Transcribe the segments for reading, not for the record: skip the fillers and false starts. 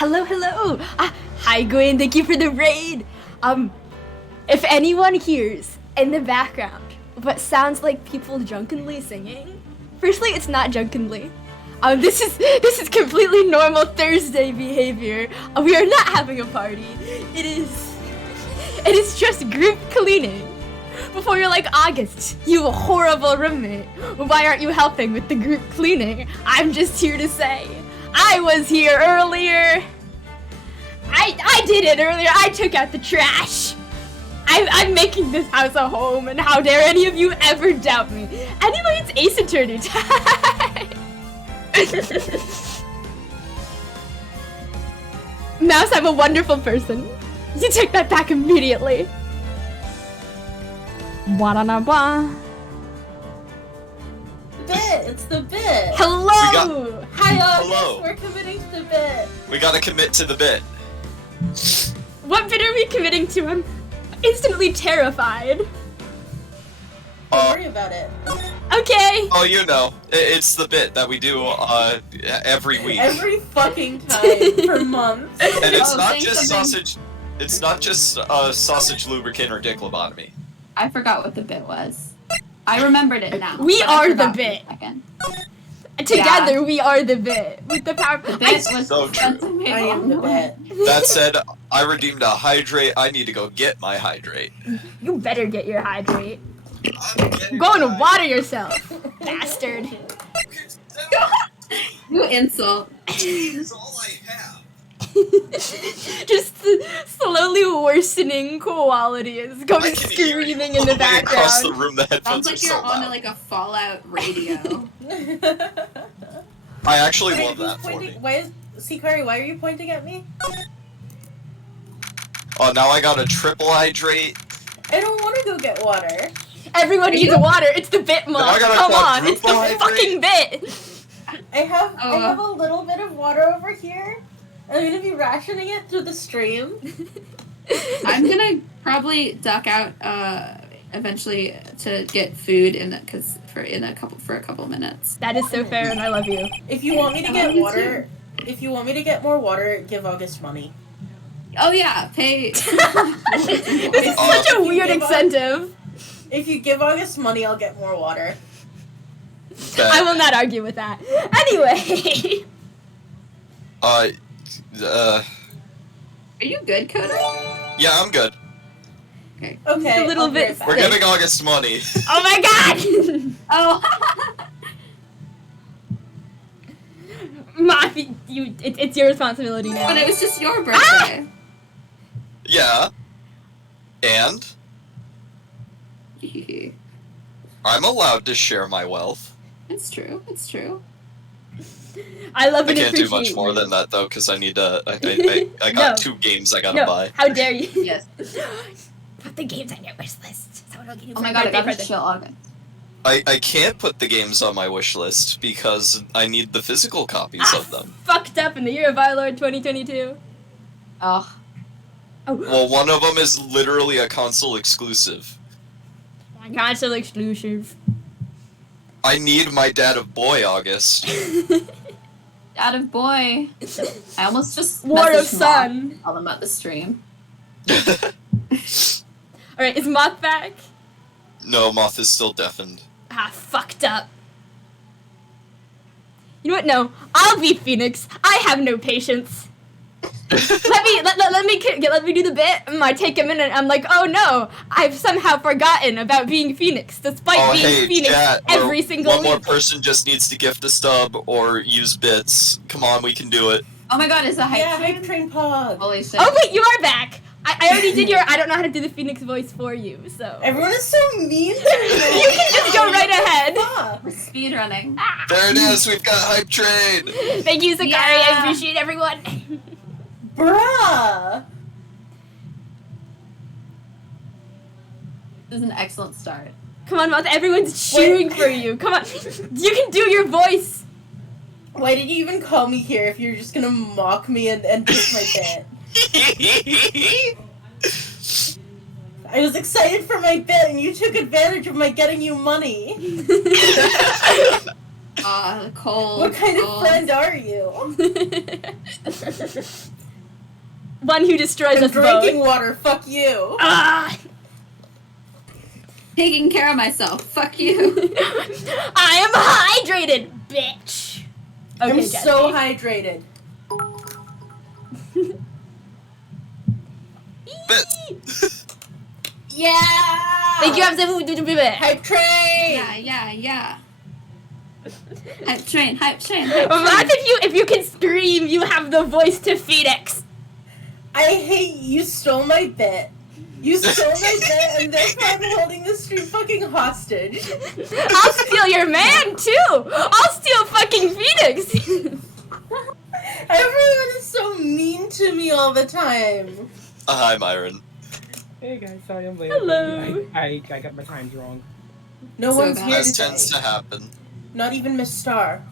Hello, hello. Hi, Gawain. Thank you for the raid. If anyone hears in the background what sounds like people drunkenly singing, firstly, it's not drunkenly. This is completely normal Thursday behavior. We are not having a party. It is just group cleaning. Before you're like, August, you horrible roommate. Why aren't you helping with the group cleaning? I'm just here to say, I was here earlier. I did it earlier. I took out the trash. I'm making this house a home, and how dare any of you ever doubt me? Anyway, it's Ace Attorney time. Mouse, I'm a wonderful person. You take that back immediately. Wa-da-da-ba. Bit, it's the bit. Hello! Hi, August. Hello. We're committing to the bit. We gotta commit to the bit. What bit are we committing to? I'm instantly terrified. Don't worry about it. Okay. Oh, you know, it's the bit that we do every week. Every fucking time for months. And it's not just sausage. It's not just sausage lubricant or dick lobotomy. I forgot what the bit was. I remembered it now. We but I are the forgot for a bit. second. Together, we are the bit. With the power. The bit was So true. I am the bit. That said, I redeemed a hydrate. I need to go get my hydrate. You better get your hydrate. I'm Go and water yourself, bastard. You insult. It's all I have. Just slowly worsening quality is going screaming in the Across the background. room, the headphones Sounds like are you're so on loud. like a Fallout radio. I actually Wait, love who's that for pointing? me. Why is Sikari? Why are you pointing at me? Oh, now I got a triple hydrate. I don't want to go get water. Everyone needs water. It's the bit I month. got a Come on, it's the quadruple fucking bit. I have a little bit of water over here. I'm gonna be rationing it through the stream. I'm gonna probably duck out eventually to get food for a couple minutes. That is so fair, and I love you. If you want me to I get love you water, if you want me to get more water, give August money. Oh yeah, pay. This is such a weird incentive. If you give August money, I'll get more water. I will not argue with that. Anyway. Are you good, Coda? Yeah, I'm good. Okay, A little I'll be bit right back. We're giving August money. Oh my god! Oh. Moth, it's your responsibility now. But it was just your birthday. Yeah. And I'm allowed to share my wealth. It's true. It's true. I love I and can't do appreciate much more you. than that though, because I need to. I got No. 2 games I gotta No, buy. how dare you? Yes. Put the games on your wish list. Someone will give you Oh my my god, I birthday got to present. chill August. I can't put the games on my wish list because I need the physical copies of them. Fucked up in the year of our Lord 2022. Oh. Oh, Well, one of them is literally a console exclusive. console exclusive. I need my Dad of Boy August. Dad of boy. I almost just War of messaged Sun. Moth while I'm at the stream. Alright, is Moth back? No, Moth is still deafened. Fucked up. You know what? No, I'll be Phoenix. I have no patience. let me do the bit. I take a minute. I'm like, oh no, I've somehow forgotten about being Phoenix, despite Oh, being hey, Phoenix chat, every single one more week. person just needs to gift a stub or use bits. Come on, we can do it. Oh my god, is a hype Yeah, train? hype train pog. Holy shit. Oh wait, you are back. I already did your. I don't know how to do the Phoenix voice for you, so. Everyone is so mean to me. You can just go right ahead. Fuck. We're speedrunning. There it is. We've got hype train. Thank you, Sakari. Yeah. I appreciate everyone. Bruh. This is an excellent start. Come on, Moth. Everyone's cheering for you. Come on. You can do your voice. Why did you even call me here if you're just gonna mock me and take my bit? I was excited for my bit and you took advantage of my getting you money. The cold. What kind of cold. friend are you? One who destroys I'm us drinking both. water, fuck you. Ah! Taking care of myself. Fuck you. I am hydrated, bitch. Okay, I'm Jesse. so hydrated. Yeah! Thank you, Hype train! Yeah. Hype train. Moth, if you can scream, you have the voice to Phoenix. I hate you stole my bit. You stole my bit, and therefore I'm holding this stream fucking hostage. I'll steal your man, too. I'll steal fucking Phoenix. Everyone is so mean to me all the time. Hi, Myron. Hey guys, sorry I'm late. Hello. I got my times wrong. No So one's bad. here As today. tends to happen. Not even Miss Star.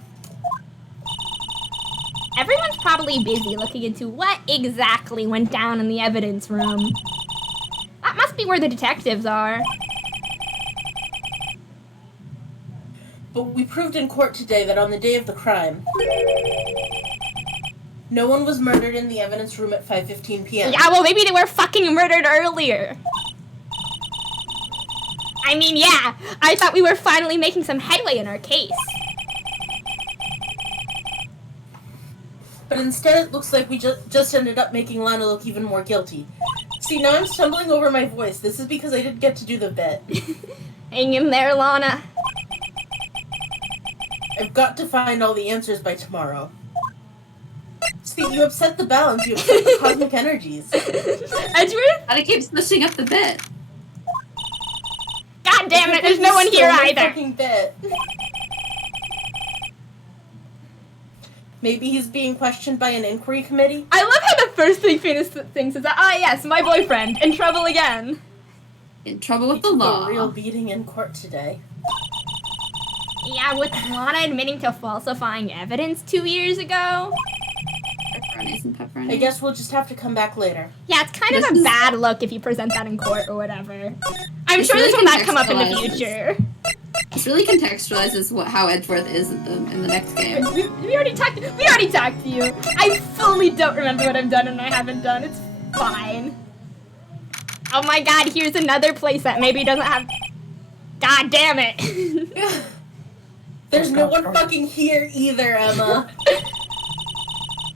Everyone's probably busy looking into what exactly went down in the evidence room. That must be where the detectives are. But we proved in court today that on the day of the crime, no one was murdered in the evidence room at 5:15 p.m. Yeah, well, maybe they were fucking murdered earlier. I mean, yeah, I thought we were finally making some headway in our case. But instead it looks like we just ended up making Lana look even more guilty. See, now I'm stumbling over my voice. This is because I didn't get to do the bit. Hang in there, Lana. I've got to find all the answers by tomorrow. See, you upset the balance, you upset the cosmic energies. Edgeworth? Gotta keep switching up the bit. God damn it, there's You no one stole here my either. fucking bit. Maybe he's being questioned by an inquiry committee? I love how the first thing Phoenix thinks is that, yes, my boyfriend, in trouble again. In trouble He with the took law. a real beating in court today. Yeah, with Lana admitting to falsifying evidence 2 years ago. Pepperonis and pepperonis. I guess we'll just have to come back later. Yeah, it's kind of This a is- bad look if you present that in court or whatever. I'm This sure this really will not come up in the contextualizes. future. This really contextualizes how Edgeworth is in the next game. We already talked to you. I fully don't remember what I've done and I haven't done. It's fine. Oh my god, here's another place that maybe doesn't have... God damn it. There's no one fucking here either, Emma.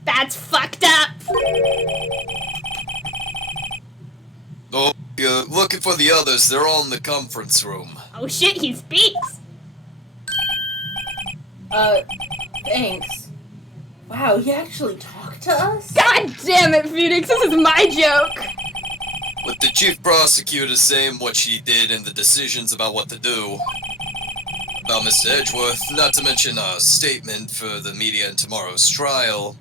That's fucked up. Oh, you're looking for the others. They're all in the conference room. Oh shit, he speaks. Thanks. Wow, he actually talked to us? God damn it, Phoenix, this is my joke. With the chief prosecutor saying what she did and the decisions about what to do. About Mr. Edgeworth, not to mention a statement for the media in tomorrow's trial.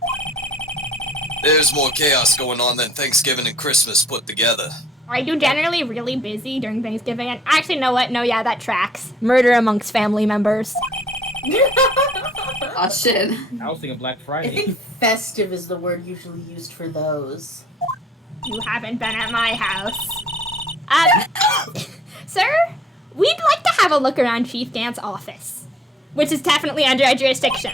There's more chaos going on than Thanksgiving and Christmas put together. Are you generally really busy during Thanksgiving? And actually, know what? No, yeah, that tracks. Murder amongst family members. Oh shit. I was thinking Black I Friday. think festive is the word usually used for those. You haven't been at my house. Sir, we'd like to have a look around Chief Gant's office, which is definitely under our jurisdiction.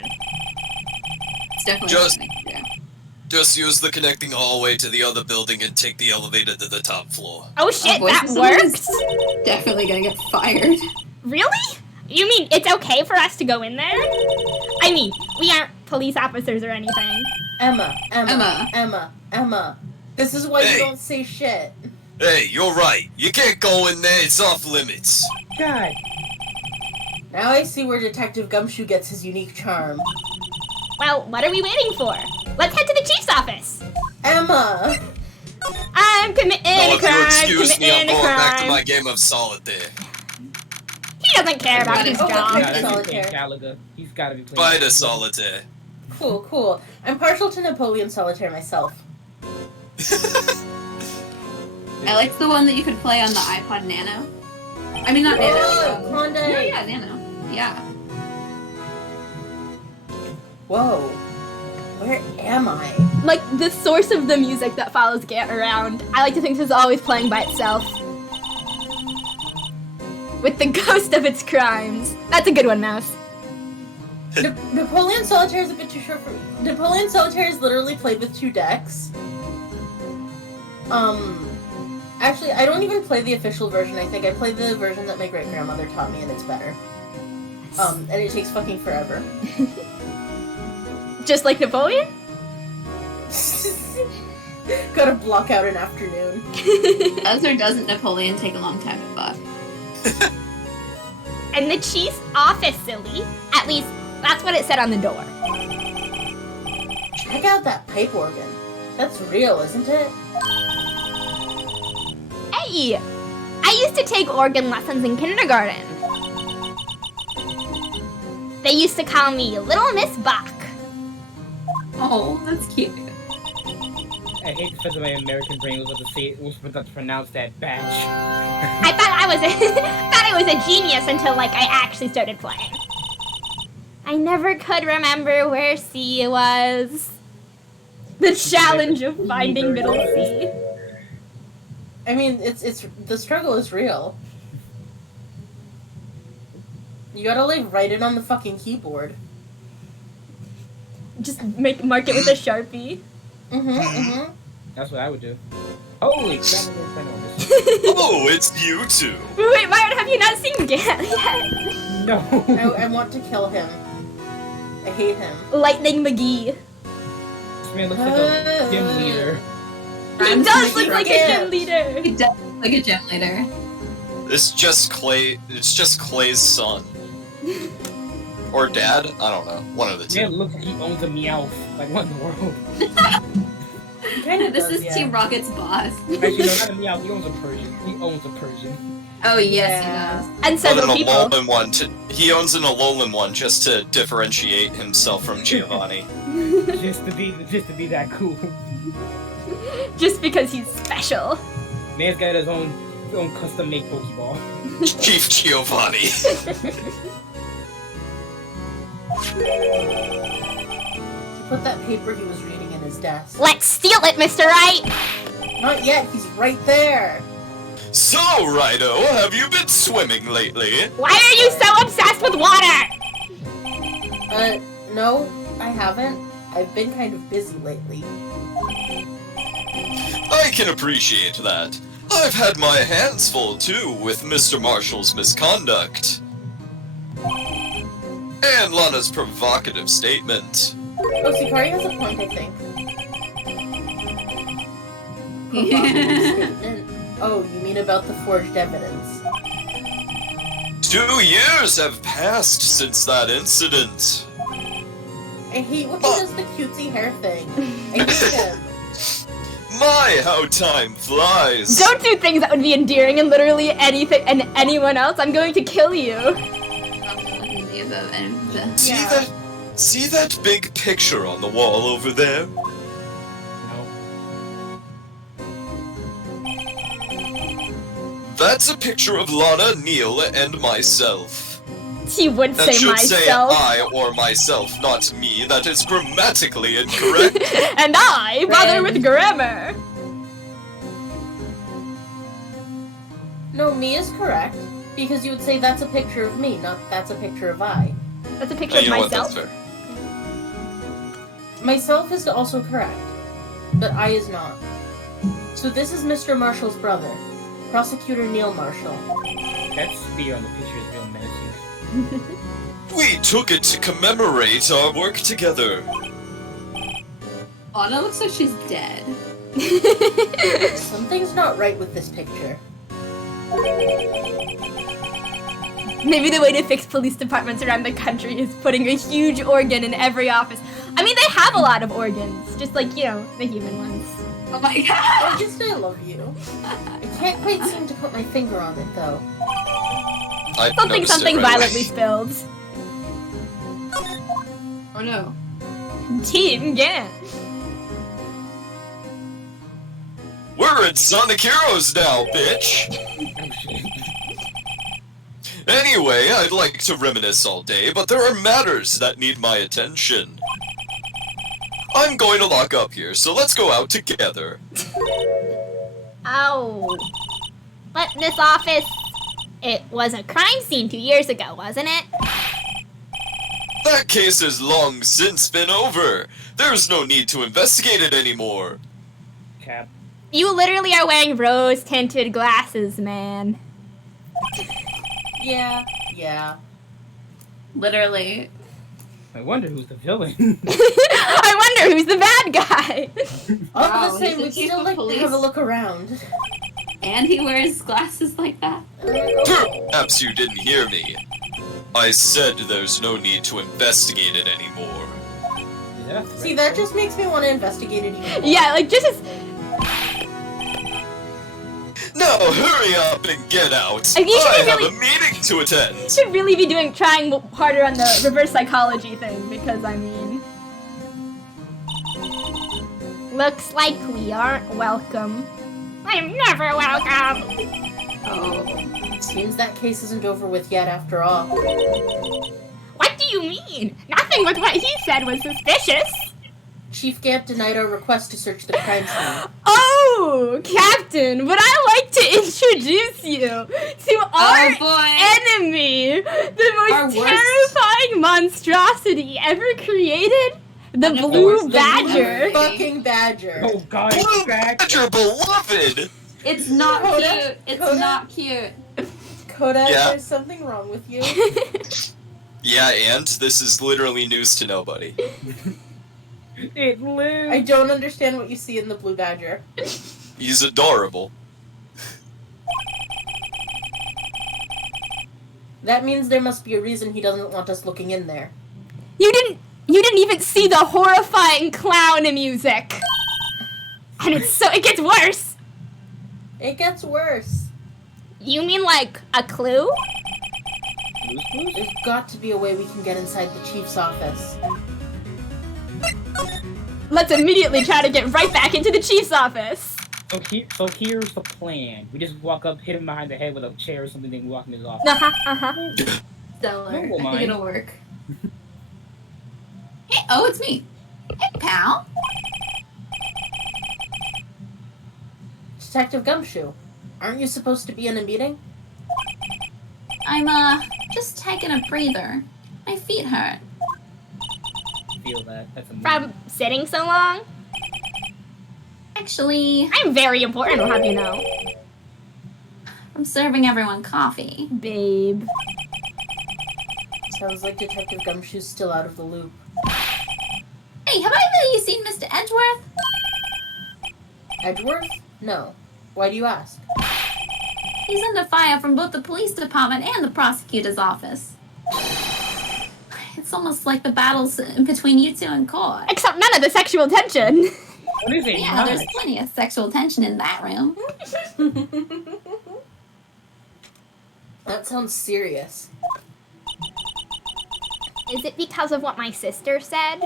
It's definitely Just- happening, yeah. Just use the connecting hallway to the other building and take the elevator to the top floor. Oh shit, voice that of someone is works? Definitely gonna get fired. Really? You mean it's okay for us to go in there? I mean, we aren't police officers or anything. Emma. Emma. This is why Hey. you don't say shit. Hey, you're right. You can't go in there. It's off limits. God. Now I see where Detective Gumshoe gets his unique charm. Well, what are we waiting for? Let's head to the chief's office. Emma! I'm committing Oh, a if you crime, excuse me, I'm committing a going back to crime. my game of solitaire. He doesn't care about his Okay. job. Yeah, that's Solitaire. playing Gallagher. He's gotta be playing. Spider solitaire. Cool. I'm partial to Napoleon Solitaire myself. I like the one that you could play on the iPod Nano. I mean, not Nano. Oh, Klondike! Yeah, Nano. Yeah. Whoa. Where am I? Like, the source of the music that follows Gant around, I like to think this is always playing by itself. With the ghost of its crimes. That's a good one, Mouse. Napoleon Solitaire is a bit too short for me. Napoleon Solitaire is literally played with 2 decks. Actually, I don't even play the official version, I think. I play the version that my great-grandmother taught me, and it's better. And it takes fucking forever. Just like Napoleon? Gotta block out an afternoon. Does or doesn't Napoleon take a long time to buck? And the chief's office, silly. At least, that's what it said on the door. Check out that pipe organ. That's real, isn't it? Hey! I used to take organ lessons in kindergarten. They used to call me Little Miss Bach. Oh, that's cute. I hate the fact that my American brain was about to pronounce that batch. I thought I was a genius until like I actually started playing. I never could remember where C was. The challenge of finding middle C. I mean, it's the struggle is real. You gotta like write it on the fucking keyboard. Just mark it with a Sharpie. That's what I would do. Holy crap! Oh, it's you two. Wait, Myron, have you not seen Gant yet? No. I want to kill him. I hate him. Lightning McGee. This man looks like a gym leader. He does look like a gym leader. He does look like a gym leader. It's just Clay. It's just Clay's son. Or dad? I don't know. One of the two. Man looks like he owns a Meowth. Like, what in the world? This is Team Rocket's boss. Actually, no, not a Meowth. He owns a Persian. He owns a Persian. Oh, yes, Yeah. he does. And several An people. Alolan one. He owns an Alolan one just to differentiate himself from Giovanni. just to be that cool. Just because he's special. Man's got his own custom-made Pokeball. Chief Giovanni. He put that paper he was reading in his desk. Let's steal it, Mr. Wright! Not yet, he's right there! So, Rido, have you been swimming lately? Why are you so obsessed with water? No, I haven't. I've been kind of busy lately. I can appreciate that. I've had my hands full, too, with Mr. Marshall's misconduct. And Lana's provocative statement. Oh, Sikari has a point, I think. Oh, you mean about the forged evidence? 2 years have passed since that incident. I hate when he does the cutesy hair thing. I hate him. My, how time flies! Don't do things that would be endearing in literally anything and anyone else. I'm going to kill you. See that big picture on the wall over there? No. That's a picture of Lana, Neil, and myself. He would That say should say myself. I or myself, not me. That is grammatically incorrect. And I bother with grammar. No, me is correct. Because you would say that's a picture of me, not that's a picture of I. That's a picture And of you know what? That's myself. fair. Myself is also correct, but I is not. So this is Mr. Marshall's brother, Prosecutor Neil Marshall. That spear on the picture is real menacing. We took it to commemorate our work together. Anna looks like she's dead. Something's not right with this picture. Maybe the way to fix police departments around the country is putting a huge organ in every office. I mean, they have a lot of organs, just like, you know, the human ones. Oh my god! I just I love you. I can't quite seem to put my finger on it though. I Something noticed it right violently away. spilled. Oh no. Team Gant. We're in Sonic Heroes now, bitch! Anyway, I'd like to reminisce all day, but there are matters that need my attention. I'm going to lock up here, so let's go out together. Ow. But this office, it was a crime scene 2 years ago, wasn't it? That case has long since been over. There's no need to investigate it anymore. Cap. You literally are wearing rose-tinted glasses, man. Yeah. Literally. I wonder who's the villain. I wonder who's the bad guy. All Wow, the same, he's the we'd chief still of like to police. have a look around. And he wears glasses like that. Perhaps you didn't hear me. I said there's no need to investigate it anymore. Is that a threat? See, that just makes me want to investigate it even more. Yeah, like just as Now hurry up and get out. You should I have really- a meeting to attend. should really be trying harder on the reverse psychology thing, because I mean, looks like we aren't welcome. I'm never welcome. Oh. Seems that case isn't over with yet after all. What do you mean? Nothing with what he said was suspicious. Chief Gant denied our request to search the crime scene. Oh, Captain, would I like to introduce you to our boy. enemy, the Our most worst- terrifying monstrosity ever created, the One of the blue worst things badger. ever. Fucking badger. Oh god, Blue it's back. Badger beloved. It's not Coda? cute. It's Coda? not cute. Coda, Yeah. there's something wrong with you. Yeah, and this is literally news to nobody. It lives. I don't understand what you see in the blue badger. He's adorable. That means there must be a reason he doesn't want us looking in there. You didn't even see the horrifying clown music. And it gets worse. It gets worse. You mean like a clue? Blues Clues? There's got to be a way we can get inside the chief's office. Let's immediately try to get right back into the chief's office. So here's the plan. We just walk up, hit him behind the head with a chair or something, then we walk in his office. Uh-huh. Stellar. No, I think mine. it'll work. Hey, oh, it's me. Hey, pal. Detective Gumshoe, aren't you supposed to be in a meeting? I'm, just taking a breather. My feet hurt. Feel that. That's a From sitting so long? Actually, I'm very important, I'll have you know. I'm serving everyone coffee. Babe. Sounds like Detective Gumshoe's still out of the loop. Hey, have either of you seen Mr. Edgeworth? Edgeworth? No. Why do you ask? He's under fire from both the police department and the prosecutor's office. It's almost like the battle's in between you two in court. Except none of the sexual tension. What is it? Yeah, there's plenty of sexual tension in that room. That sounds serious. Is it because of what my sister said?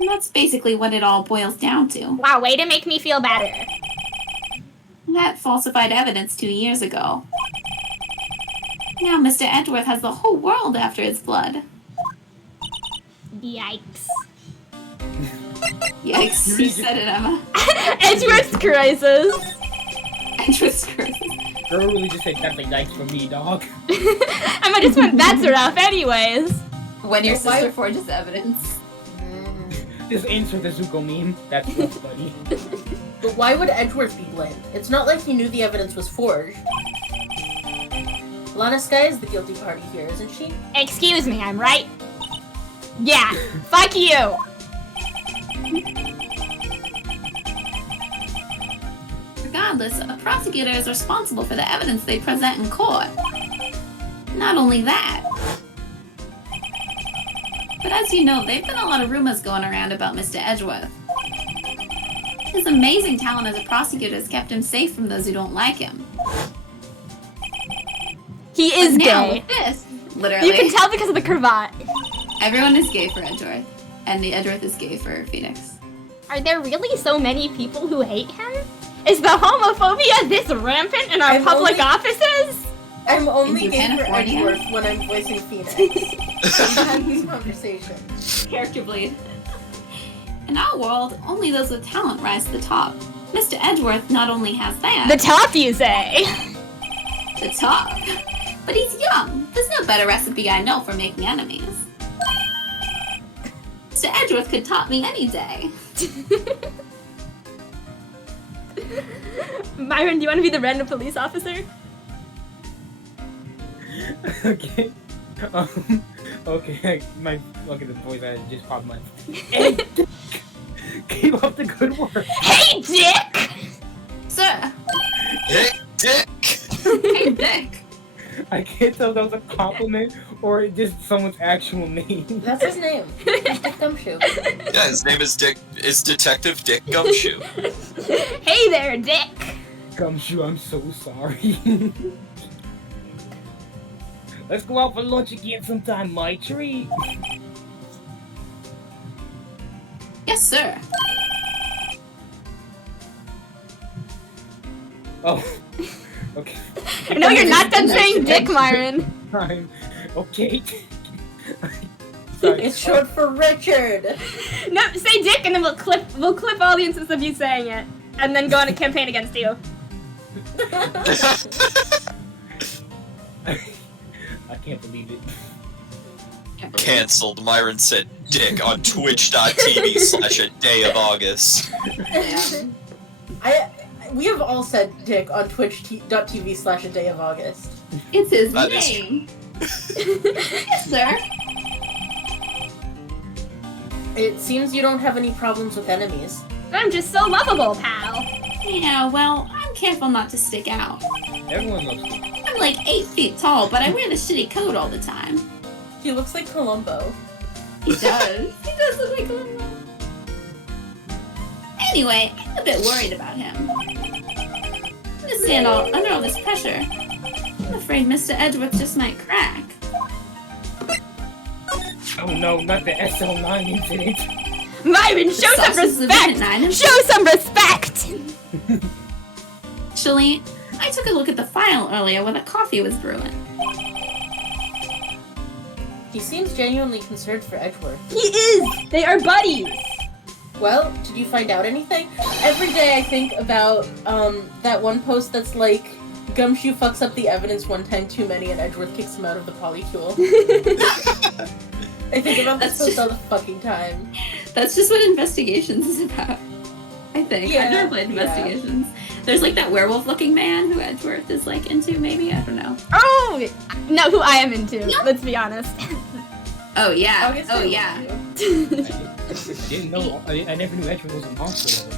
And that's basically what it all boils down to. Wow, way to make me feel better. That falsified evidence 2 years ago. Now Mr. Edgeworth has the whole world after his blood. Yikes. Yikes, you said it, Emma. Edgeworth's crisis. Edgeworth's curse. Girl really just said that's a yikes for me, dog. I just went, that's rough anyways. When your But why- sister forges evidence. Just insert the Zuko meme. That's rough, buddy. But why would Edgeworth be blamed? It's not like he knew the evidence was forged. Lana Skye is the guilty party here, isn't she? Excuse me, I'm right. Yeah, fuck you. Regardless, a prosecutor is responsible for the evidence they present in court. Not only that, but as you know, there have been a lot of rumors going around about Mr. Edgeworth. His amazing talent as a prosecutor has kept him safe from those who don't like him. He is But now gay. with this, literally, You can tell because of the cravat. everyone is gay for Edgeworth, and the Edgeworth is gay for Phoenix. Are there really so many people who hate him? Is the homophobia this rampant in our I'm public only- offices? I'm only In gay for California? Edgeworth when I'm voicing Phoenix. We've had this conversation. Character bleed. In our world, only those with talent rise to the top. Mr. Edgeworth not only has that, The top, you say? the top, But he's young. There's no better recipe I know for making enemies. Mr. Edgeworth could top me any day. Myron, do you want to be the random police officer? Okay. Okay, my look at the voice I just popped my. Hey, Dick! Keep up the good work. Hey, Dick! Sir! Hey, Dick! Hey, Dick! I can't tell if that was a compliment or just someone's actual name. That's his name. He's Dick Gumshoe. Yeah, his name is Detective Dick Gumshoe. Hey there, Dick! Gumshoe, I'm so sorry. Let's go out for lunch again sometime, my treat. Yes, sir. Oh, okay. No, you're not done saying Dick, Myron. Time. Okay. Sorry. It's short for Richard. No, say Dick, and then we'll clip all the instances of you saying it, and then go on a campaign against you. I can't believe it. Cancelled. Myron said Dick on twitch.tv/a day of August. We have all said Dick on twitch.tv/a day of August. It's his That is name. Yes, sir. It seems you don't have any problems with enemies. I'm just so lovable, pal. Yeah, well, I'm careful not to stick out. Everyone loves me. I'm like 8 feet tall, but I wear the shitty coat all the time. He looks like Columbo. He does. He does look like a... Anyway, I'm a bit worried about him. Under all this pressure, I'm afraid Mr. Edgeworth just might crack. Oh no, not the SL9 incident. Myron, show some sauces of respect! Nine. Show some respect! Actually, I took a look at the file earlier when the coffee was brewing. He seems genuinely concerned for Edgeworth. He is! They are buddies! Well, did you find out anything? Every day I think about that one post that's like, Gumshoe fucks up the evidence one time too many and Edgeworth kicks him out of the polycule. I think about this post all the fucking time. That's just what Investigations is about. I think. Yeah, I've never played Investigations. There's like that werewolf-looking man who Edgeworth is like into, maybe? I don't know. Oh! Know who I am into, let's be honest. Oh yeah. August, Oh I yeah. love you. I didn't know. I never knew Edgeworth was a monster.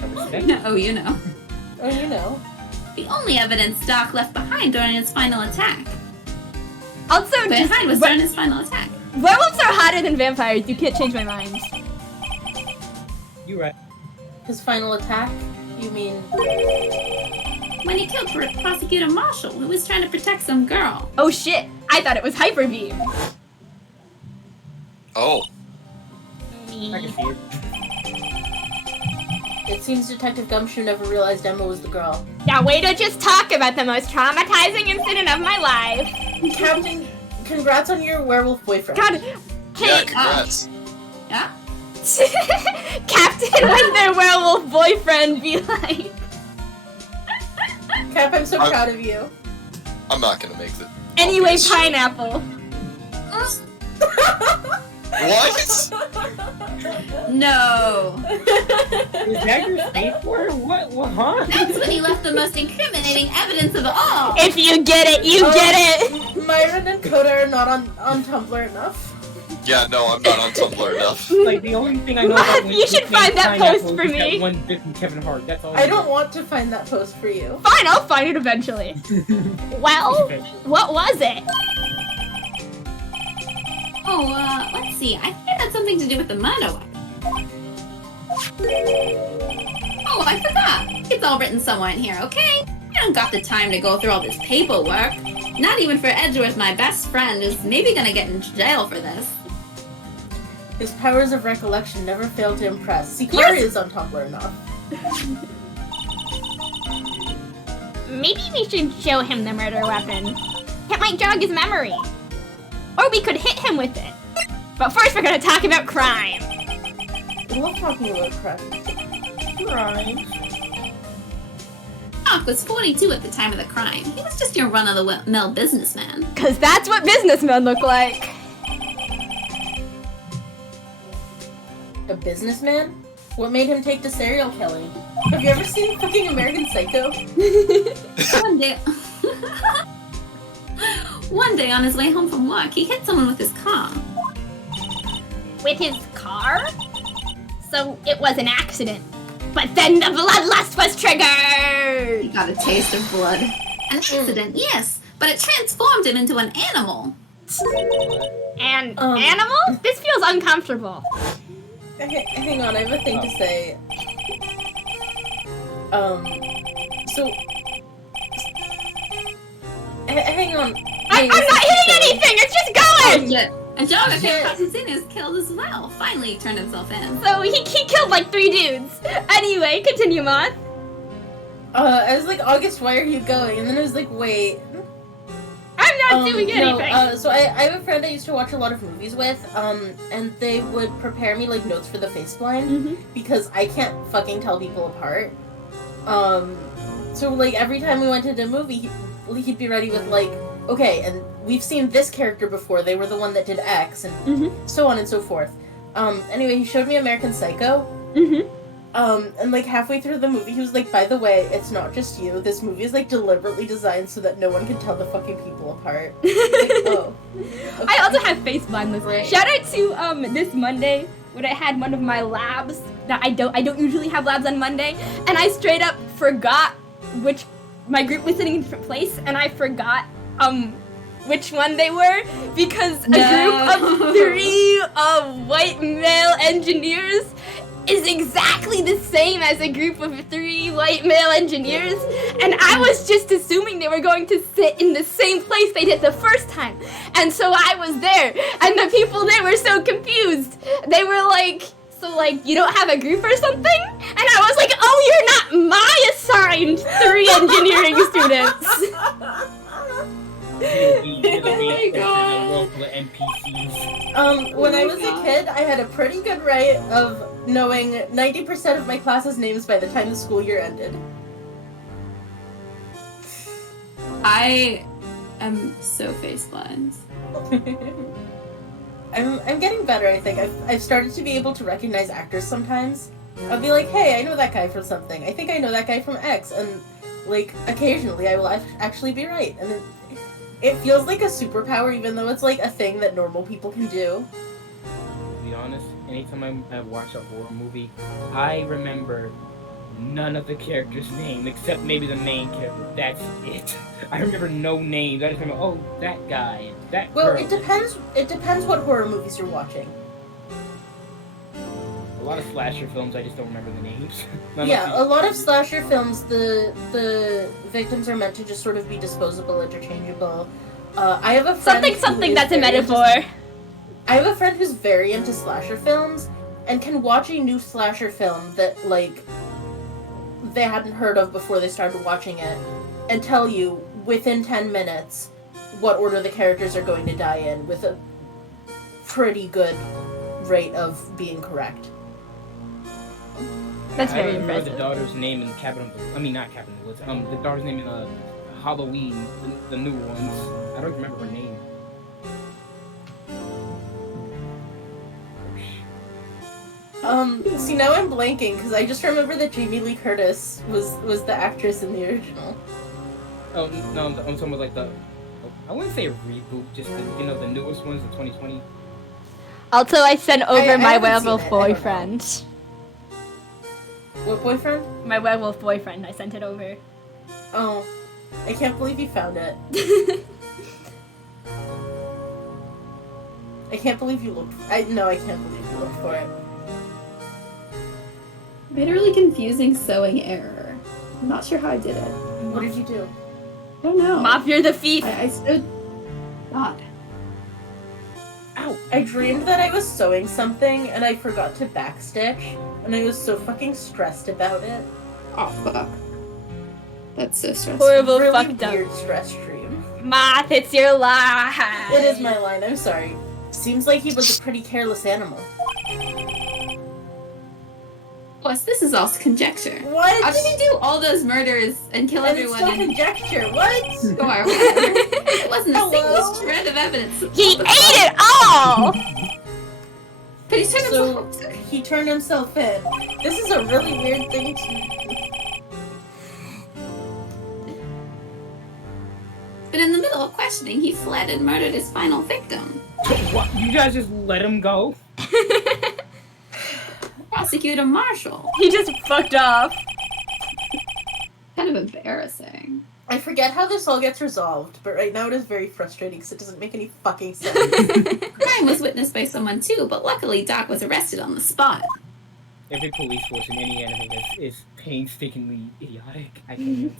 I respect it. Oh, you know. Oh, you know. The only evidence Doc left behind during his final attack. Also, just, Behind was during his final attack. werewolves are hotter than vampires. You can't change my mind. You're right. His final attack? You mean... When he killed Prosecutor Marshall, who was trying to protect some girl. Oh shit! I thought it was Hyper Beam. Oh. I can see it. It seems Detective Gumshoe never realized Emma was the girl. Now way to just talk about the most traumatizing incident of my life. Captain, congrats on your werewolf boyfriend. God, Yeah, hey, congrats. Yeah? Captain, when their werewolf boyfriend be like... Cap, I'm so proud of you. I'm not gonna make the... Anyway, obvious joke. pineapple. What? No. Is that your state word? What? Huh? That's when he left the most incriminating evidence of all. If you get it, you get it. Myron and Coda are not on Tumblr enough. Yeah, no, I'm not on Tumblr enough. Like the only thing I know Moth, about when you should find that Pineapple post is for that me. one bit from Kevin Hart. That's all. I don't want to find that post for you. Fine, I'll find it eventually. Well, what was it? Oh, let's see. I think it had something to do with the murder weapon. Oh, I forgot. It's all written somewhere in here, okay? I don't got the time to go through all this paperwork. Not even for Edgeworth, my best friend, who's maybe gonna get in jail for this. His powers of recollection never fail to impress. Sikari is on Tumblr enough. Maybe we should show him the murder weapon. It might jog his memory. Or we could hit him with it. But first we're gonna talk about crime. I love talking about crime. Right. Moth was 42 at the time of the crime. He was just your run-of-the-mill businessman. Cause that's what businessmen look like. A businessman? What made him take to serial killing? Have you ever seen fucking American Psycho? One day... One day on his way home from work, he hit someone with his car. With his car? So it was an accident. But then the bloodlust was triggered! He got a taste of blood. An accident, yes, but it transformed him into an animal. An animal? This feels uncomfortable. Hang on, I have a thing to say. So... Hang on. I'm not hitting anything, it's just going! Shit. And Jonathan Constantine is killed as well. Finally, he turned himself in. So he killed like 3 dudes. Anyway, continue, Moth. I was like, August, why are you going? And then I was like, wait. I'm not doing anything. So I have a friend I used to watch a lot of movies with, and they would prepare me like notes for the faceblind because I can't fucking tell people apart. So like every time we went to the movie, he'd be ready with like, okay, and we've seen this character before. They were the one that did X, and so on and so forth. Anyway, he showed me American Psycho. And like halfway through the movie, he was like, by the way, it's not just you. This movie is like deliberately designed so that no one can tell the fucking people apart. Like, oh. Okay. I also have face blindness. Right. Shout out to this Monday when I had one of my labs that I don't usually have labs on Monday, and I straight up forgot which my group was sitting in a different place, and I forgot which one they were because a group of 3 white male engineers is exactly the same as a group of 3 white male engineers, and I was just assuming they were going to sit in the same place they did the first time, and so I was there, and the people there were so confused. They were like, so like, you don't have a group or something? And I was like, oh, you're not my assigned 3 engineering students. When I was a kid, I had a pretty good rate of knowing 90% of my class's names by the time the school year ended. I am so face blind. I'm getting better, I think. I've started to be able to recognize actors sometimes. I'll be like, hey, I know that guy from something. I think I know that guy from X. And, like, occasionally I will actually be right. And it feels like a superpower, even though it's, like, a thing that normal people can do. To be honest, anytime I watch a horror movie, I remember none of the characters' names except maybe the main character. That's it. I remember no names. I just remember, oh, that guy, that girl. Well, it depends what horror movies you're watching. A lot of slasher films, I just don't remember the names. Yeah, a lot of slasher films, the victims are meant to just sort of be disposable, interchangeable. I have a friend Something that's a metaphor. I have a friend who's very into slasher films and can watch a new slasher film that, like, they hadn't heard of before they started watching it and tell you within 10 minutes what order the characters are going to die in with a pretty good rate of being correct. That's I very remember impressive. the daughter's name in not Cabin in the Woods. The daughter's name in Halloween, the new ones. I don't remember her name. See, now I'm blanking because I just remember that Jamie Lee Curtis was the actress in the original. Oh no, I'm talking about like I wouldn't say a reboot, just the newest ones, the 2020. Also, I sent over I my haven't seen werewolf it, I don't know. boyfriend. What boyfriend? My werewolf boyfriend, I sent it over. Oh, I can't believe you found it. I can't believe you looked. I can't believe you looked for it. Made a really confusing sewing error. I'm not sure how I did it. What did you do? I don't know. Mop, you're the thief. I stood. God. Ow! I dreamed that I was sewing something and I forgot to backstitch, and I was so fucking stressed about it. Oh fuck. That's so stressful. Horrible, Really fucked up. weird stress dream. Moth, it's your lie. It is my line. I'm sorry. Seems like he was a pretty careless animal. Plus, this is all conjecture. What? How did he do all those murders and kill And it's everyone still and conjecture. What? score? It wasn't a single Hello? shred of evidence. He ate it all! But he turned So himself. he turned himself in. This is a really weird thing to. But in the middle of questioning, he fled and murdered his final victim. What? You guys just let him go? Prosecutor Marshall. He just fucked off. Kind of embarrassing. I forget how this all gets resolved, but right now it is very frustrating because it doesn't make any fucking sense. Crime was witnessed by someone too, but luckily Doc was arrested on the spot. Every police force in any anime is painstakingly idiotic. I can't.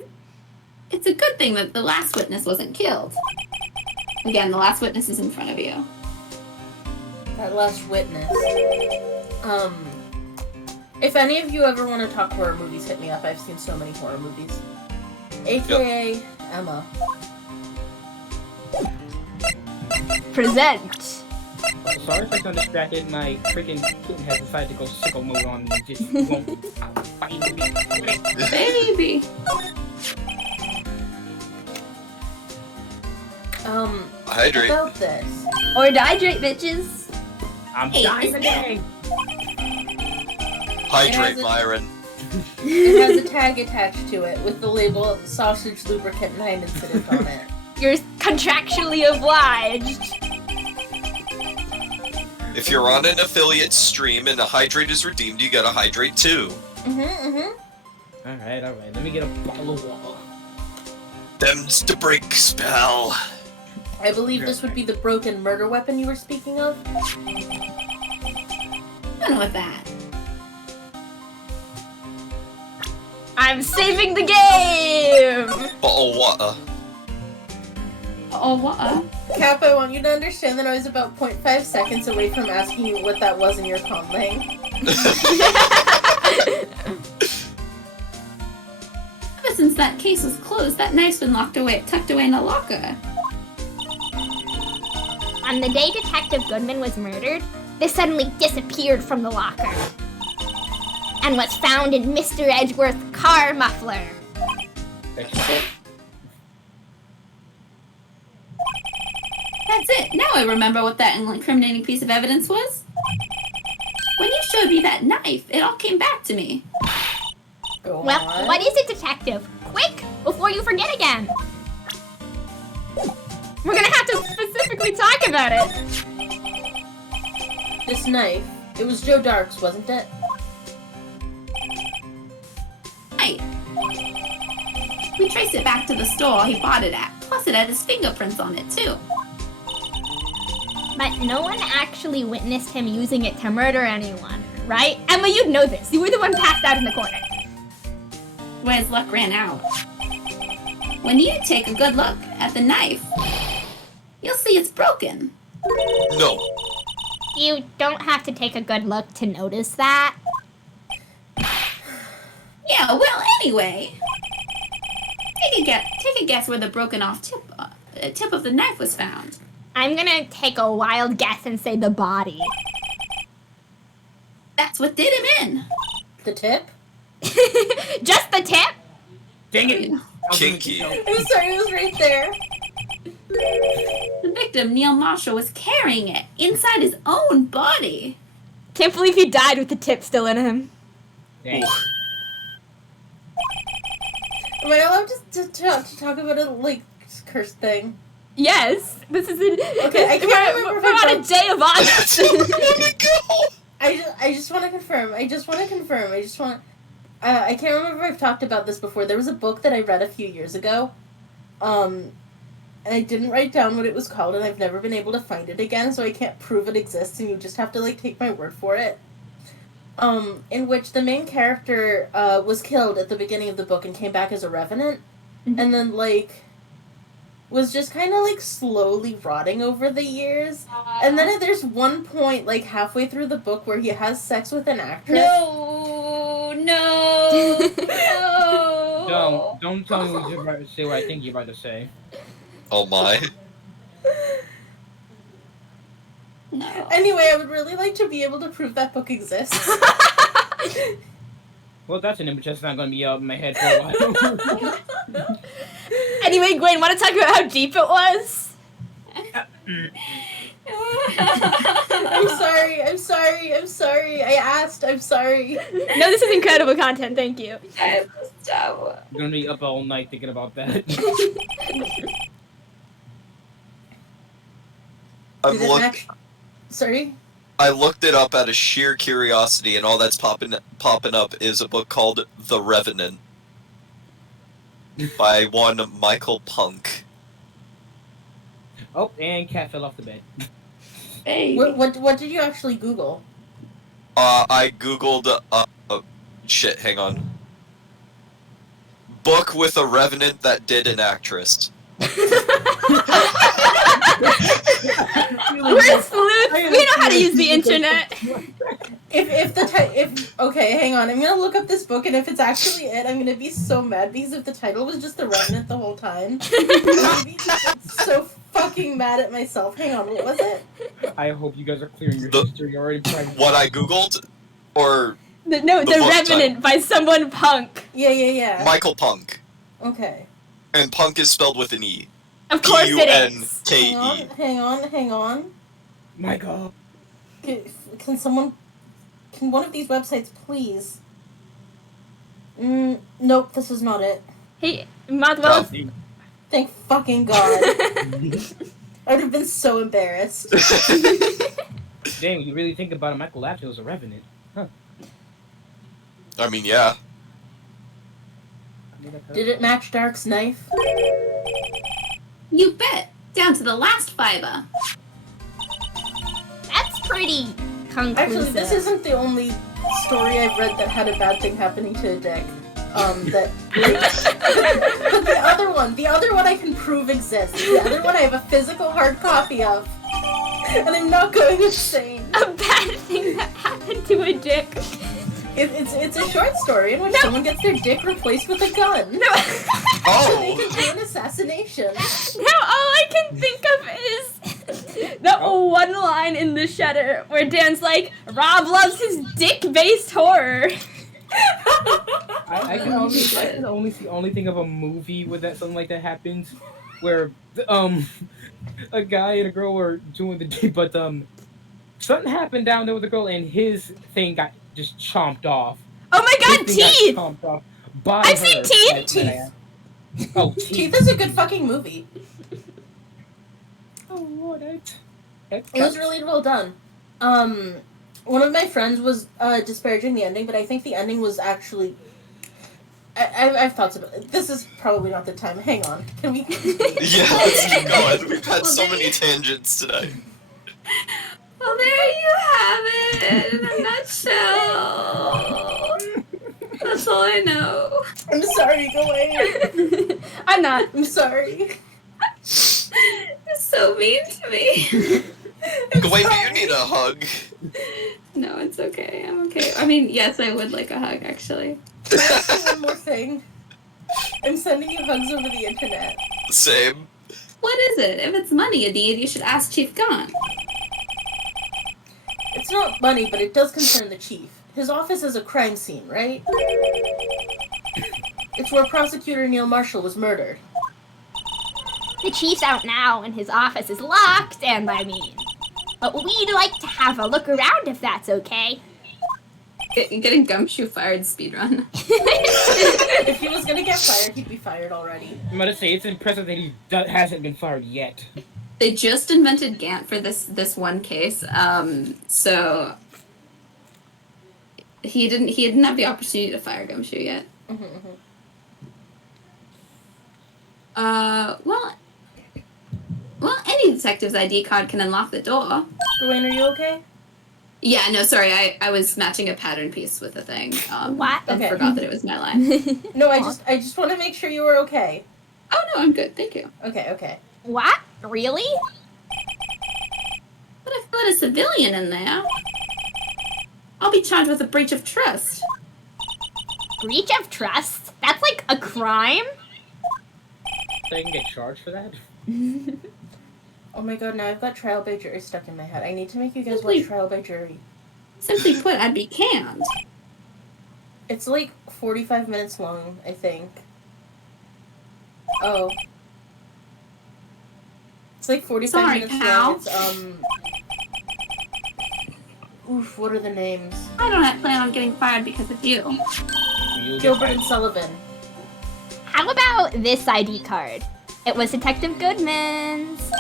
It's a good thing that the last witness wasn't killed. Again, the last witness is in front of you. That last witness. If any of you ever want to talk horror movies, hit me up. I've seen so many horror movies. AKA Emma. Present. Sorry if I got distracted. My freaking Putin has decided to go sicko mode on me and just won't fight me. Baby! Hydrate. About this. Or dehydrate, bitches. I'm Hey, dying it's today. Hydrate, It has a- Myron. It has a tag attached to it with the label Sausage Lubricant 9 Incident on it. You're contractually obliged. If you're on an affiliate stream and a hydrate is redeemed, you gotta hydrate too. Alright. Let me get a bottle of water. Them's the break spell. I believe this would be the broken murder weapon you were speaking of. Done with that. I'm saving the game! Bottle of water. Oh, what? Cap, I want you to understand that I was about 0.5 seconds away from asking you what that was in your com thing. Ever since that case was closed, that knife's been tucked away in a locker. On the day Detective Goodman was murdered, this suddenly disappeared from the locker. And was found in Mr. Edgeworth's car muffler. That's it. Now I remember what that incriminating piece of evidence was. When you showed me that knife, it all came back to me. Go Well, on. what is it, Detective? Quick, before you forget again. We're gonna have to specifically talk about it. This knife, it was Joe Dark's, wasn't it? Right. We traced it back to the store he bought it at. Plus, it had his fingerprints on it, too. But no one actually witnessed him using it to murder anyone, right? Emma, you'd know this. You were the one passed out in the corner. Where his luck ran out. When you take a good look at the knife, you'll see it's broken. No. You don't have to take a good look to notice that. Yeah, well, anyway. Take a guess where the broken off tip of the knife was found. I'm gonna take a wild guess and say the body. That's what did him in. The tip? Just the tip? Dang it! Kinky. I'm sorry, it was right there. The victim, Neil Marshall, was carrying it inside his own body. Can't believe he died with the tip still in him. Dang. Am I allowed to talk about a, like, cursed thing? Yes, this is it. Okay, I can't remember if We're I on a broke- day of August. I just want to confirm. I can't remember if I've talked about this before. There was a book that I read a few years ago. And I didn't write down what it was called, and I've never been able to find it again, so I can't prove it exists, and you just have to, like, take my word for it. In which the main character, was killed at the beginning of the book and came back as a revenant, and then, like, was just kind of, like, slowly rotting over the years. And then there's one point, like, halfway through the book where he has sex with an actress. No. Don't tell me what you're about to say what I think you're about to say. Oh my. No. Anyway, I would really like to be able to prove that book exists. Well, that's an image that's not going to be out in my head for a while. Anyway, Gwen, want to talk about how deep it was? I'm sorry. I asked, I'm sorry. No, this is incredible content. Thank you. I have to stop. I'm going to be up all night thinking about that. Sorry? I looked it up out of sheer curiosity, and all that's popping up is a book called The Revenant by one Michael Punk. Oh, and cat fell off the bed. Hey. What did you actually Google? I googled, shit, hang on. Book with a revenant that did an actress. We're sleuths. We know how to use the internet. Okay, hang on. I'm gonna look up this book, and if it's actually it, I'm gonna be so mad because if the title was just The Revenant the whole time, I'm gonna be so fucking mad at myself. Hang on, what was it? I hope you guys are clearing your history already. What I googled, or The Revenant by someone Punk. Yeah. Michael Punk, Okay. and Punk is spelled with an E. Of course it is. Punke. Hang on. Michael. Can one of these websites please? Nope, this is not it. Hey, Moth, Thank fucking God. I would have been so embarrassed. Damn, you really think about it, Michael Lapton was a revenant. Huh. I mean, yeah. Did it match Dark's knife? You bet. Down to the last fiber. That's pretty conclusive. Actually, this isn't the only story I've read that had a bad thing happening to a dick. But the other one I can prove exists. The other one I have a physical hard copy of. And I'm not going insane. A bad thing that happened to a dick. It's a short story in which someone gets their dick replaced with a gun. No. So they can do an assassination. Now all I can think of is the one line in the Shudder where Dan's like, Rob loves his dick-based horror. I can only think of a movie where something like that happens, where a guy and a girl were doing the deed, but something happened down there with the girl and his thing got just chomped off. Oh my God, Teeth! Chomped off by I've seen Teeth. Teeth. Oh, Teeth is a good fucking movie. Oh, what? It was really well done. One of my friends was disparaging the ending, but I think the ending was actually. I've thought about it. This is probably not the time. Hang on. Can we? Yeah, let's keep going. We've had so many tangents today. Well, there you have it in a nutshell. That's all I know. I'm sorry, Gawain. I'm not. I'm sorry. You're so mean to me. Gawain, do you need a hug? No, it's okay. I'm okay. I mean, yes, I would like a hug, actually. Can I ask you one more thing? I'm sending you hugs over the internet. Same. What is it? If it's money, Adid, you should ask Chief Gon. It's not money, but it does concern the chief. His office is a crime scene, right? It's where Prosecutor Neil Marshall was murdered. The chief's out now and his office is locked, but we'd like to have a look around if that's okay. Getting Gumshoe fired speedrun. If he was gonna get fired, he'd be fired already. I'm gonna say, it's impressive that he hasn't been fired yet. They just invented Gantt for this one case, so he didn't have the opportunity to fire Gumshoe yet. Well, any detective's ID card can unlock the door. Gawain, are you okay? Yeah, no, sorry, I was matching a pattern piece with a thing. What? And Okay. forgot that it was my line. No, I just want to make sure you were okay. Oh no, I'm good, thank you. Okay. What? Really? But I've got a civilian in there. I'll be charged with a breach of trust. Breach of trust? That's like a crime? So I can get charged for that? Oh my god, now I've got Trial by Jury stuck in my head. I need to make you guys Simply- watch Trial by Jury. Simply put, I'd be canned. It's like 45 minutes long, I think. Oh. It's like 45 Sorry, minutes pal. long. It's, Oof, what are the names? I don't plan on getting fired because of you. You'll get Gilbert fired. and Sullivan. How about this ID card? It was Detective Goodman's.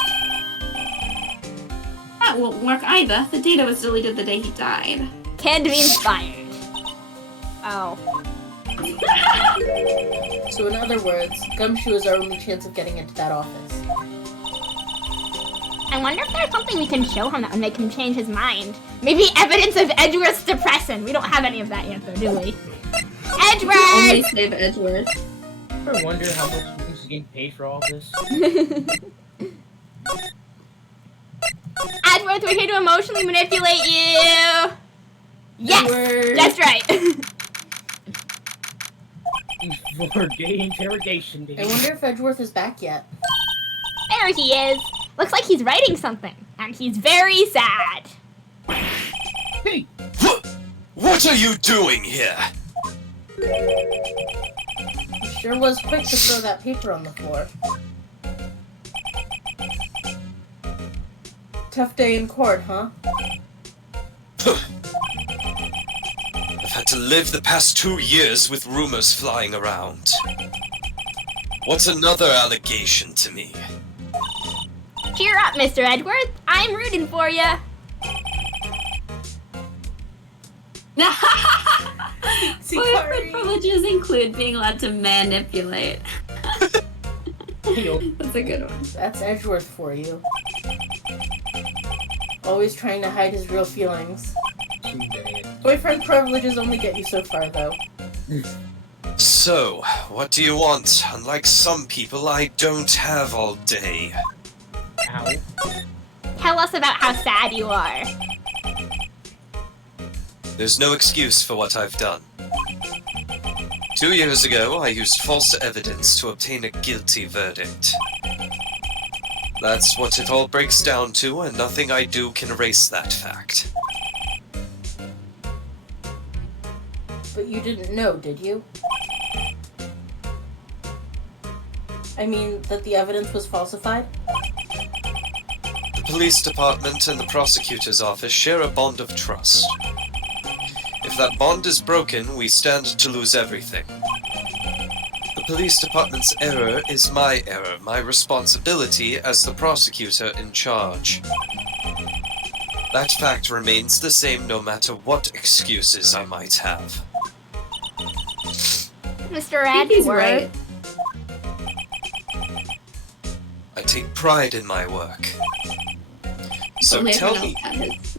That won't work either. The data was deleted the day he died. Can be inspired. Oh. So in other words, Gumshoe is our only chance of getting into that office. I wonder if there's something we can show him that would make him change his mind. Maybe evidence of Edgeworth's depression. We don't have any of that yet, though, do we? Only Edgeworth! save Edgeworth. I wonder how much he's getting paid for all this. Edgeworth, we're here to emotionally manipulate you! Yes! Edward. That's right! For gay interrogation, baby. I wonder if Edgeworth is back yet. There he is! Looks like he's writing something, and he's very sad. Hey! What are you doing here? He sure was quick to throw that paper on the floor. Tough day in court, huh? I've had to live the past 2 years with rumors flying around. What's another allegation to me? Cheer up, Mr. Edgeworth. I'm rooting for you. Boyfriend privileges include being allowed to manipulate. That's a good one. That's Edgeworth for you. Always trying to hide his real feelings. Too bad. Boyfriend privileges only get you so far, though. So, what do you want? Unlike some people, I don't have all day. Ow. Tell us about how sad you are. There's no excuse for what I've done. 2 years ago, I used false evidence to obtain a guilty verdict. That's what it all breaks down to, and nothing I do can erase that fact. But you didn't know, did you? I mean, that the evidence was falsified? The police department and the prosecutor's office share a bond of trust. If that bond is broken, we stand to lose everything. The police department's error is my error, my responsibility as the prosecutor in charge. That fact remains the same no matter what excuses I might have. Mr. I think he's Edgeworth. right. I take pride in my work. So Only tell everyone me, else had his.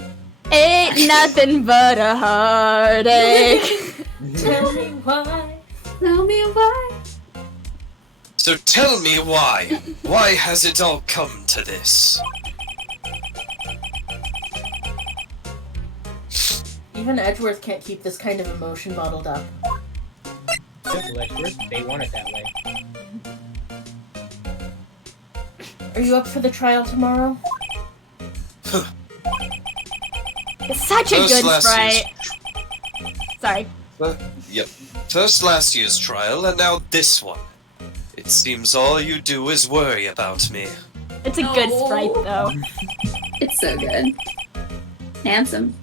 Ain't nothing but a heartache. Tell me why. Tell me why. so tell me why. Why has it all come to this? Even Edgeworth can't keep this kind of emotion bottled up. Simple, Edgeworth. They want it that way. Are you up for the trial tomorrow? Such a First good last sprite. Sorry. Yep. First last year's trial, and now this one. It seems all you do is worry about me. It's a good Oh. sprite, though. It's so good. Handsome.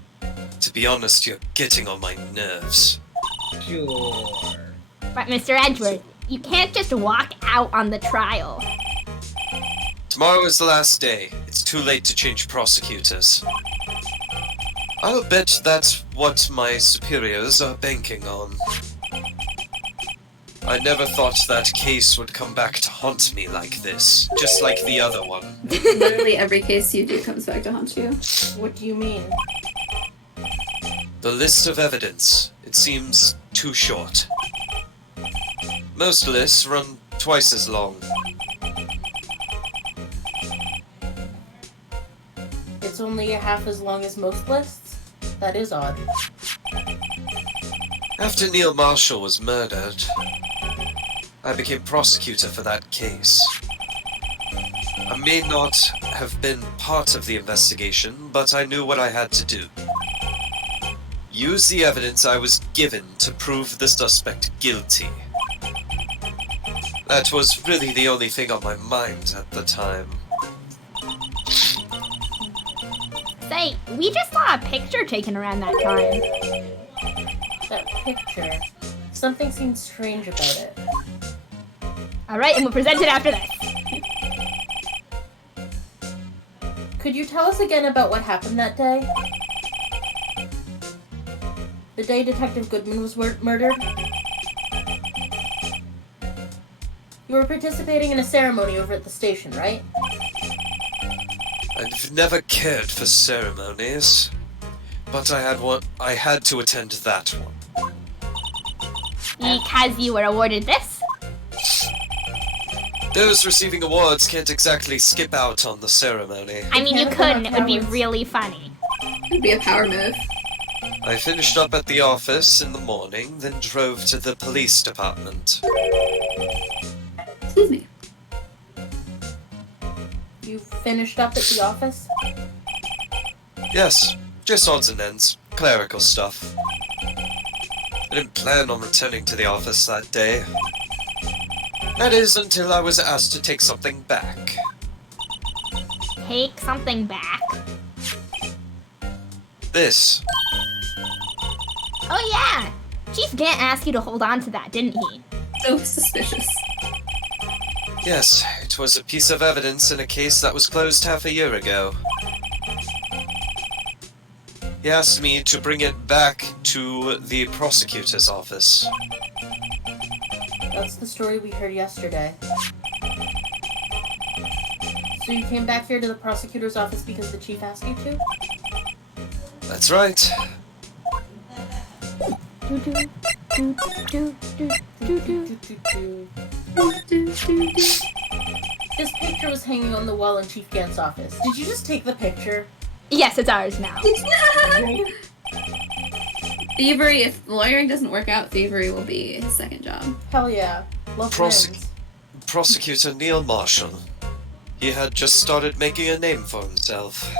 To be honest, you're getting on my nerves. Sure. But Mr. Edgeworth, you can't just walk out on the trial. Tomorrow is the last day. It's too late to change prosecutors. I'll bet that's what my superiors are banking on. I never thought that case would come back to haunt me like this, just like the other one. Literally every case you do comes back to haunt you. What do you mean? The list of evidence, it seems too short. Most lists run twice as long. It's only half as long as most lists? That is odd. After Neil Marshall was murdered, I became prosecutor for that case. I may not have been part of the investigation, but I knew what I had to do. Use the evidence I was given to prove the suspect guilty. That was really the only thing on my mind at the time. Say, we just saw a picture taken around that time. That picture. Something seems strange about it. Alright, and we'll present it after this. Could you tell us again about what happened that day? The day Detective Goodman was murdered? You were participating in a ceremony over at the station, right? I've never cared for ceremonies, but I had to attend that one. Because you were awarded this? Those receiving awards can't exactly skip out on the ceremony. I mean, you couldn't. It would be really funny. It'd be a power move. I finished up at the office in the morning, then drove to the police department. Excuse me. You finished up at the office? Yes, just odds and ends. Clerical stuff. I didn't plan on returning to the office that day. That is, until I was asked to take something back. Take something back? This. Oh yeah! Chief Gant asked you to hold on to that, didn't he? So suspicious. Yes, it was a piece of evidence in a case that was closed half a year ago. He asked me to bring it back to the prosecutor's office. That's the story we heard yesterday. So you came back here to the prosecutor's office because the chief asked you to? That's right. This picture was hanging on the wall in Chief Gant's office. Did you just take the picture? Yes, it's ours now. Thievery, if lawyering doesn't work out, thievery will be his second job. Hell yeah. Love wins. Prosecutor Neil Marshall. He had just started making a name for himself.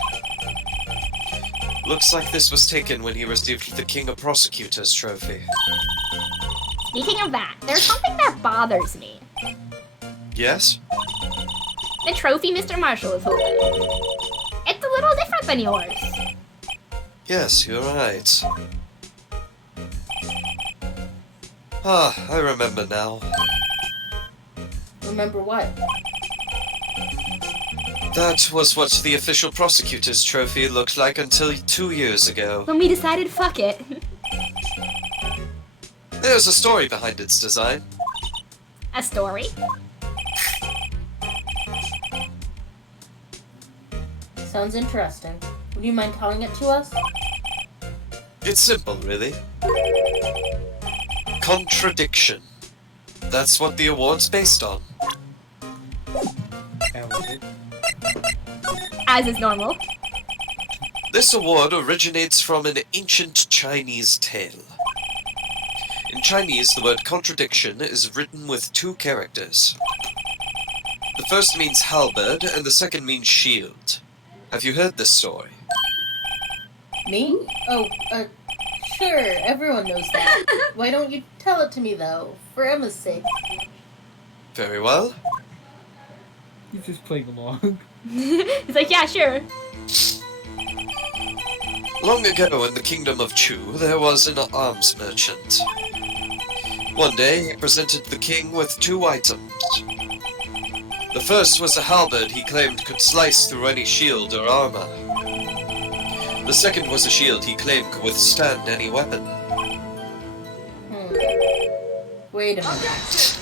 Looks like this was taken when he received the King of Prosecutors trophy. Speaking of that, there's something that bothers me. Yes? The trophy Mr. Marshall is holding. It's a little different than yours. Yes, you're right. Ah, I remember now. Remember what? That was what the official prosecutor's trophy looked like until 2 years ago. When we decided fuck it. There's a story behind its design. A story? Sounds interesting. Would you mind telling it to us? It's simple, really. Contradiction. That's what the award's based on. That was it. As is normal. This award originates from an ancient Chinese tale. In Chinese, the word contradiction is written with 2 characters. The first means halberd, and the second means shield. Have you heard this story? Me? Oh, sure, everyone knows that. Why don't you tell it to me, though? For Emma's sake. Very well. He's just playing along. He's like, yeah, sure. Long ago in the kingdom of Chu, there was an arms merchant. One day, he presented the king with 2 items. The first was a halberd he claimed could slice through any shield or armor. The second was a shield he claimed could withstand any weapon. Wait a minute.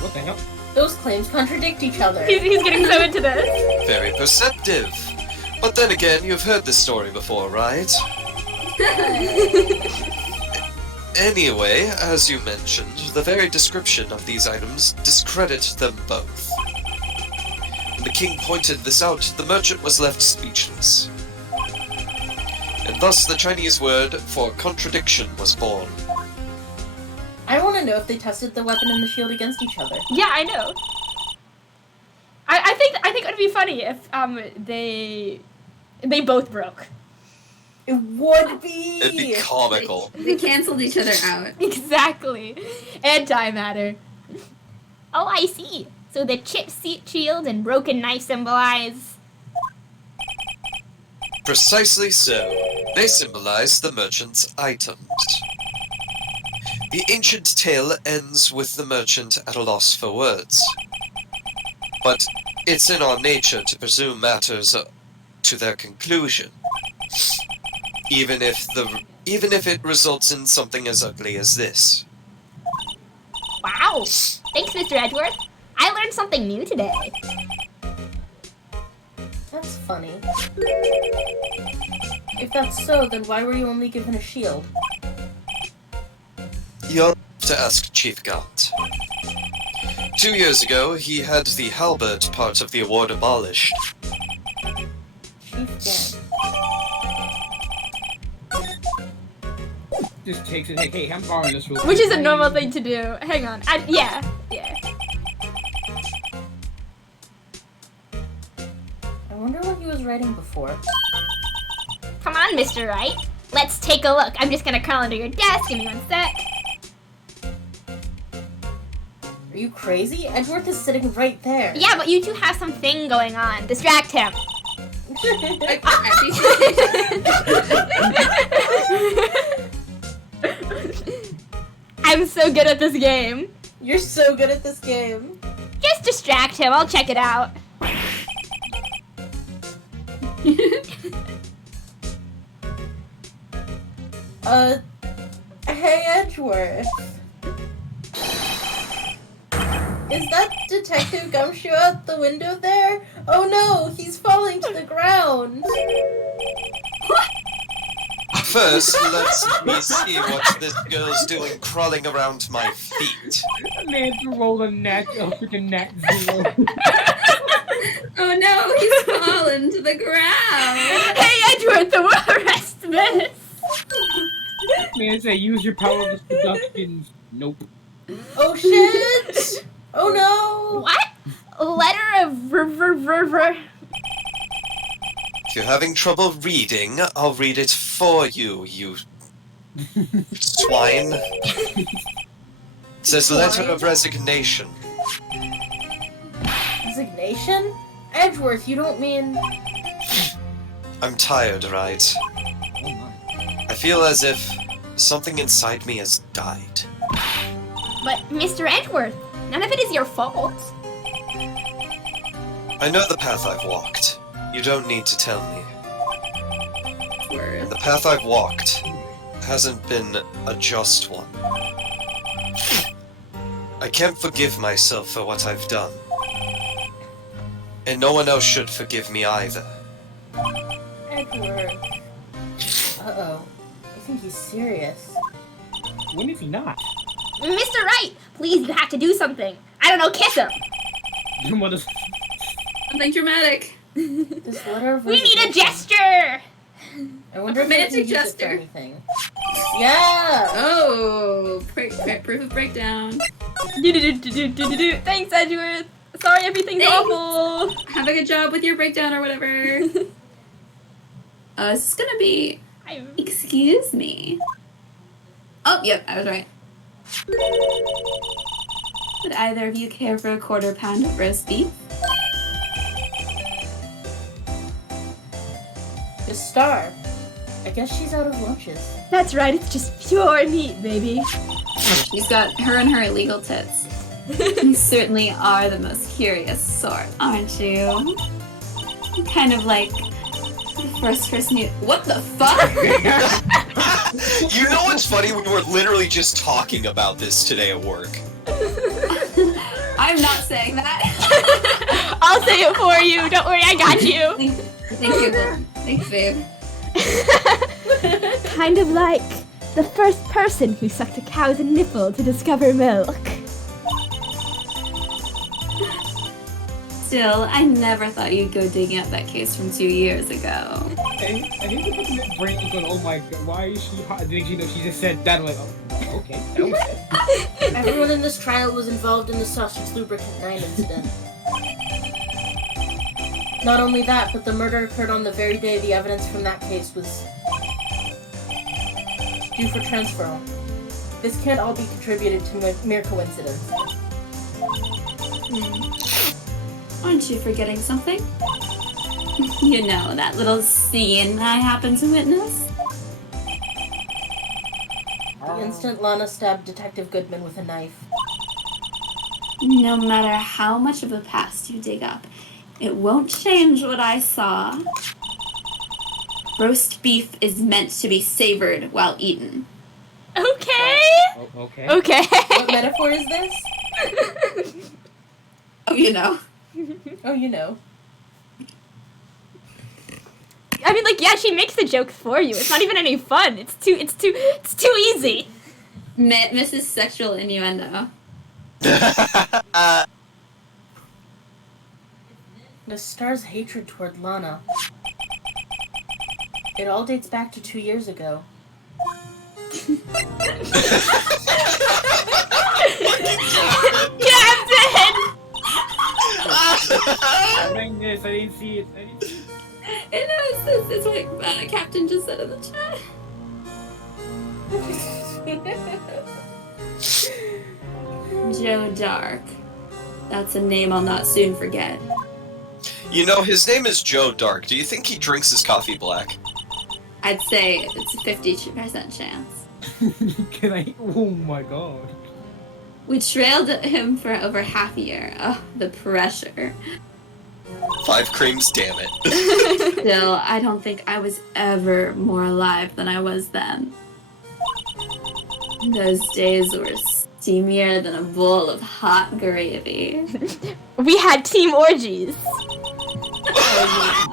What the hell? Those claims contradict each other. He's getting so into this. Very perceptive. But then again, you've heard this story before, right? Anyway, as you mentioned, the very description of these items discredit them both. When the king pointed this out, the merchant was left speechless. And thus the Chinese word for contradiction was born. I want to know if they tested the weapon and the shield against each other. Yeah, I know. I think it would be funny if they both broke. It would be! It'd be comical. They canceled each other out. Exactly. Antimatter. Oh, I see. So the chip shield and broken knife symbolize... Precisely so. They symbolize the merchant's items. The ancient tale ends with the merchant at a loss for words. But it's in our nature to presume matters to their conclusion. Even if it results in something as ugly as this. Wow. Thanks, Mr. Edgeworth. I learned something new today. That's funny. If that's so, then why were you only given a shield? You'll have to ask Chief Gaunt. 2 years ago, he had the halberd part of the award abolished. Chief Gaunt. Just takes it. Hey, I'm borrowing this real quick. Which is a normal thing to do. Hang on. Yeah. I wonder what he was writing before. Come on, Mr. Wright. Let's take a look. I'm just gonna crawl under your desk. Give me 1 sec. Are you crazy? Edgeworth is sitting right there. Yeah, but you two have something going on. Distract him. I'm so good at this game. You're so good at this game. Just distract him. I'll check it out. Hey Edgeworth. Is that Detective Gumshoe out the window there? Oh no, he's falling to the ground. First, let's me see what this girl's doing crawling around my feet. Man, to roll a freaking nat 0. Oh no, he's fallen to the ground. Hey, Edgeworth, we'll arrest this. Man, say use your power of seduction. Nope. Oh shit! Oh no! What? Letter of river. If you're having trouble reading, I'll read it for you, you swine. It says letter of resignation. Resignation? Edgeworth, you don't mean... I'm tired, Wright. Oh my. I feel as if something inside me has died. But, Mr. Edgeworth, none of it is your fault. I know the path I've walked. You don't need to tell me. Word. The path I've walked hasn't been a just one. I can't forgive myself for what I've done. And no one else should forgive me either. Edgeworth. Uh-oh. I think he's serious. When is he not? Mr. Wright, please, you have to do something. I don't know, kiss him. What is... Something dramatic. This letter of We need a resignation. gesture. I wonder if romantic we can use it for gesture. anything. Yeah! Oh, proof of breakdown. Thanks, Edgeworth. Sorry, everything's Thanks. awful. Have a good job with your breakdown or whatever. This is gonna be... Excuse me. Oh, yep, I was right. Would either of you care for a 1/4 pound of roast beef? The star. I guess she's out of lunches. That's right, it's just pure meat, baby. She's got her and her illegal tits. You certainly are the most curious sort, aren't you? Kind of like the first person you... What the fuck? You know what's funny? We were literally just talking about this today at work. I'm not saying that. I'll say it for you. Don't worry, I got you. Thank you, Mom. Thanks, babe. Kind of like the first person who sucked a cow's nipple to discover milk. Still, I never thought you'd go digging up that case from 2 years ago. I think the brain is going, oh my god, why is she hot? Did you know she just said that? I'm like, oh, okay. That was it. Everyone in this trial was involved in the Sausage Lubricant 9 incident. Not only that, but the murder occurred on the very day the evidence from that case was due for transfer. This can't all be contributed to mere coincidence. Aren't you forgetting something? You know, that little scene I happened to witness? The instant Lana stabbed Detective Goodman with a knife. No matter how much of the past you dig up, it won't change what I saw. Roast beef is meant to be savored while eaten. Okay. Okay. Okay. What metaphor is this? Oh, you know. Oh, you know. I mean, like, yeah, she makes the jokes for you. It's not even any fun. It's too easy. Mrs. Sexual Innuendo. The star's hatred toward Lana. It all dates back to 2 years ago. Captain! I didn't see it. I know, it's what Captain just said in the chat. Joe Dark. That's a name I'll not soon forget. You know, his name is Joe Dark. Do you think he drinks his coffee black? I'd say it's a 50% chance. Can I? Oh my god. We trailed him for over half a year. Oh, the pressure. 5 creams, damn it. Still, I don't think I was ever more alive than I was then. Those days were steamier than a bowl of hot gravy. We had team orgies.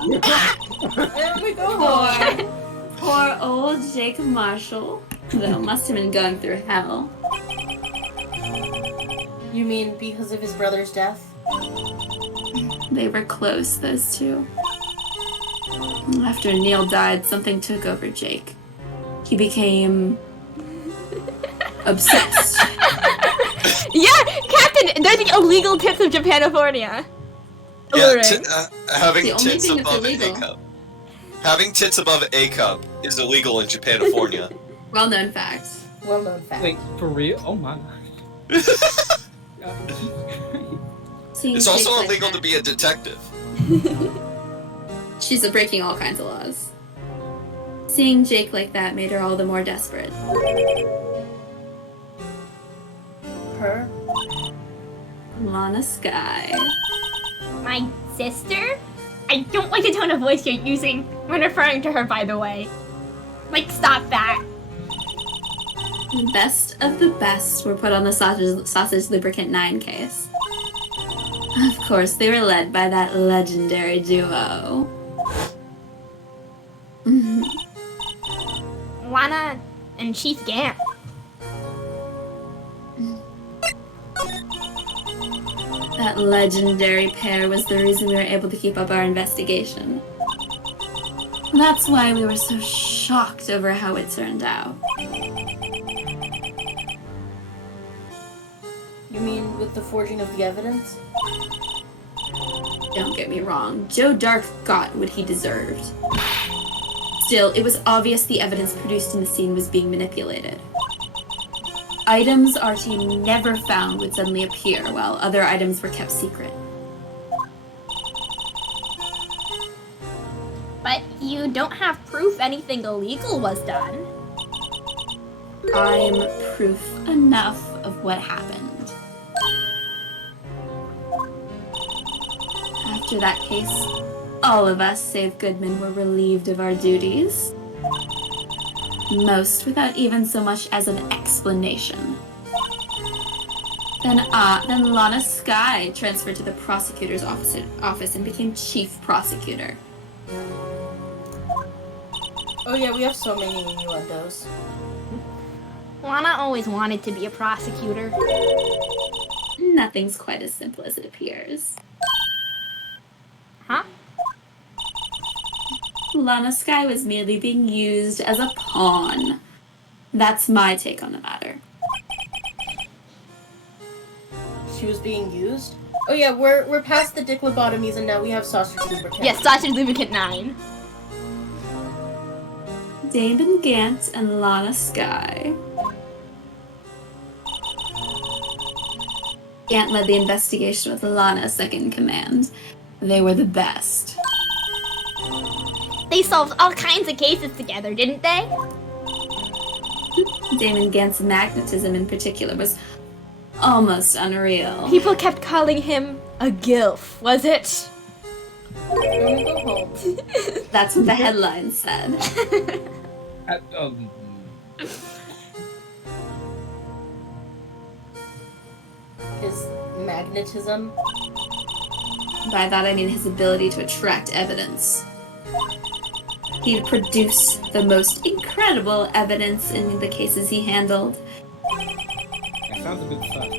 There we go. Poor old Jake Marshall, though must have been going through hell. You mean because of his brother's death? They were close, those two. After Neil died, something took over Jake. He became obsessed. Yeah, Captain, they're the illegal tits of Japanifornia. Yeah, Alright. having The only tits thing that's above A illegal. cup. Having tits above A cup is illegal in Japanifornia. Well-known fact. Well-known fact. Wait, for real? Oh my god. Seeing It's Jake also like illegal that- to be a detective. She's breaking all kinds of laws. Seeing Jake like that made her all the more desperate. Her? Lana Sky. My sister? I don't like the tone of voice you're using when referring to her, by the way. Like, stop that. The best of the best were put on the sausage lubricant 9 case. Of course, they were led by that legendary duo. Lana and Chief Gant. That legendary pair was the reason we were able to keep up our investigation. That's why we were so shocked over how it turned out. You mean with the forging of the evidence? Don't get me wrong, Joe Dark got what he deserved. Still, it was obvious the evidence produced in the scene was being manipulated. Items our team never found would suddenly appear, while other items were kept secret. But you don't have proof anything illegal was done. I'm proof enough of what happened. After that case, all of us, save Goodman, were relieved of our duties. Most without even so much as an explanation. Then Lana Sky transferred to the prosecutor's office and became chief prosecutor. Oh yeah, we have so many innuendos. Lana always wanted to be a prosecutor. Nothing's quite as simple as it appears. Huh? Lana Sky was merely being used as a pawn. That's my take on the matter. She was being used? Oh yeah, we're past the dick lobotomies and now we have sausage lubricant. Yes, sausage lubricant 9. Damon Gant and Lana Skye. Gant led the investigation with Lana second in command. They were the best. They solved all kinds of cases together, didn't they? Damon Gant's magnetism in particular was almost unreal. People kept calling him a gilf, was it? I'm gonna go home. That's what the headline said. His magnetism. By that I mean his ability to attract evidence. He'd produce the most incredible evidence in the cases he handled. That sounds a bit sus.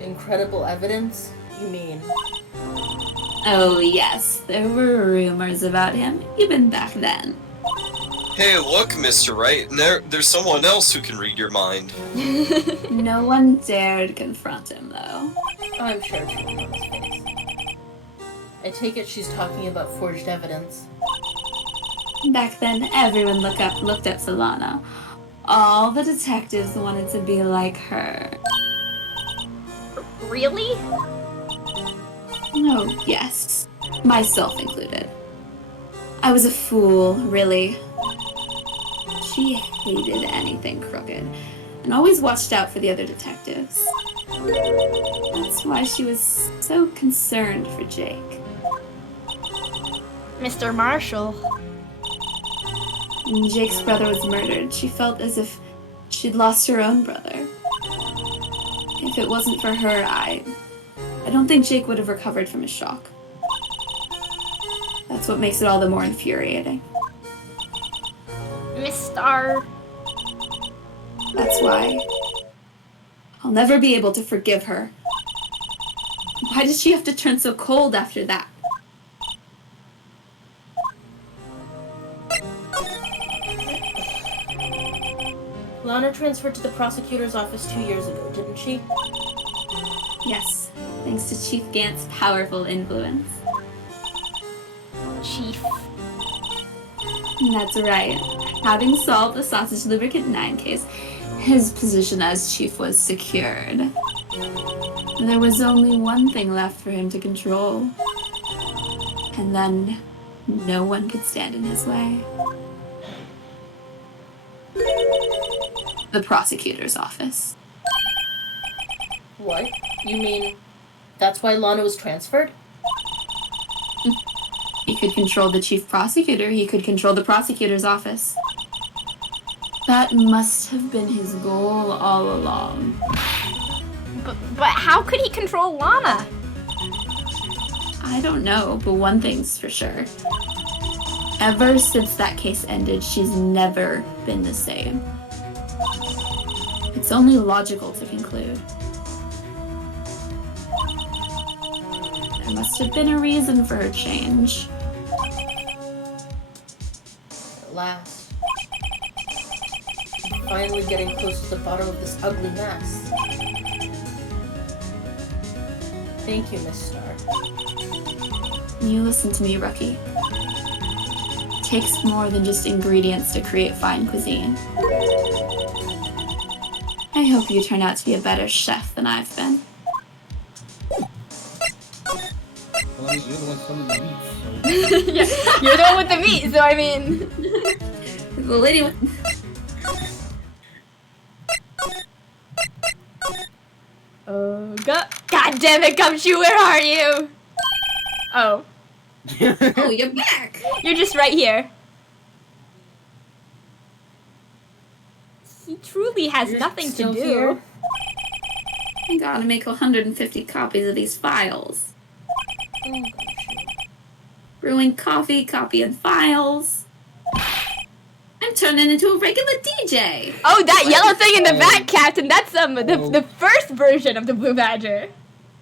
Incredible evidence? You mean? Oh yes, there were rumors about him, even back then. Hey, look, Mr. Wright, there's someone else who can read your mind. No one dared confront him, though. I'm sure it's written on his face. I take it she's talking about forged evidence. Back then, everyone looked up to Lana. All the detectives wanted to be like her. Really? Oh, yes. Myself included. I was a fool, really. She hated anything crooked, and always watched out for the other detectives. That's why she was so concerned for Jake. Mr. Marshall. When Jake's brother was murdered, she felt as if she'd lost her own brother. If it wasn't for her, I don't think Jake would have recovered from his shock. That's what makes it all the more infuriating. Miss Star. That's why I'll never be able to forgive her. Why did she have to turn so cold after that? Lana transferred to the prosecutor's office 2 years ago, didn't she? Yes, thanks to Chief Gant's powerful influence. Chief. That's right. Having solved the Sausage Lubricant 9 case, his position as chief was secured. There was only one thing left for him to control. And then, no one could stand in his way. The prosecutor's office. What? You mean that's why Lana was transferred? He could control the chief prosecutor, he could control the prosecutor's office. That must have been his goal all along. But how could he control Lana? I don't know, but one thing's for sure. Ever since that case ended, she's never been the same. It's only logical to conclude. There must have been a reason for her change. At last. Finally getting close to the bottom of this ugly mess. Thank you, Miss Star. You listen to me, Rookie. It takes more than just ingredients to create fine cuisine. I hope you turn out to be a better chef than I've been. Well, I mean, you're the one selling the meat, so... Yeah, you're the one with the meat, so I mean... The lady with... Oh, God damn it, Gumshoe, where are you? Oh. Oh, you're back! You're just right here. He truly has You're nothing to still do. here? I gotta make 150 copies of these files. Oh, Gumshoe. Brewing coffee, copying files. I'm turning into a regular DJ. Oh, that yellow thing in the back, Captain, that's the first version of the Blue Badger.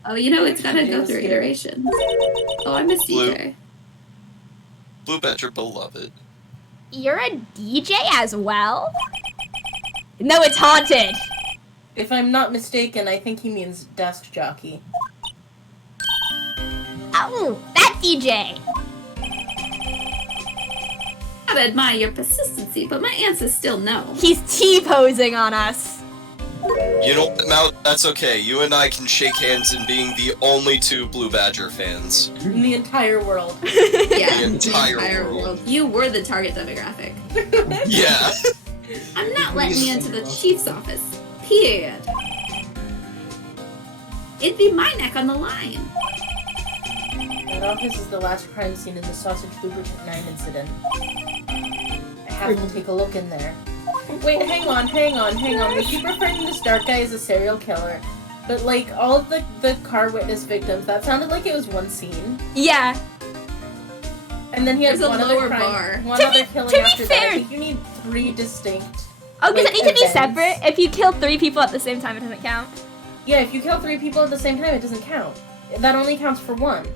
Oh, you know, it's gotta go through iterations. Oh, I miss Blue. DJ. Blue Badger beloved. You're a DJ as well? No, it's haunted. If I'm not mistaken, I think he means desk jockey. Oh, that DJ. gotta admire your persistency, but my answer's still no. He's T-posing on us. You know what, Mount? That's okay. You and I can shake hands in being the only two Blue Badger fans. In the entire world. Yeah, The entire world. You were the target demographic. Yeah. I'm not letting you into the chief's office. Period. It'd be my neck on the line. That office is the last crime scene in the Sausage Lubricant 9 incident. I have to take a look in there. Wait, hang on. They keep referring to this dark guy as a serial killer. But, like, all of the car witness victims, that sounded like it was one scene. Yeah. And then he has There's one a other lower crime, bar. one To other be- killing to be after that. I fair- think you need 3 distinct. Oh, because like, it needs to be events. separate. If you kill 3 people at the same time, it doesn't count. Yeah, if you kill 3 people at the same time, it doesn't count. That only counts for 1.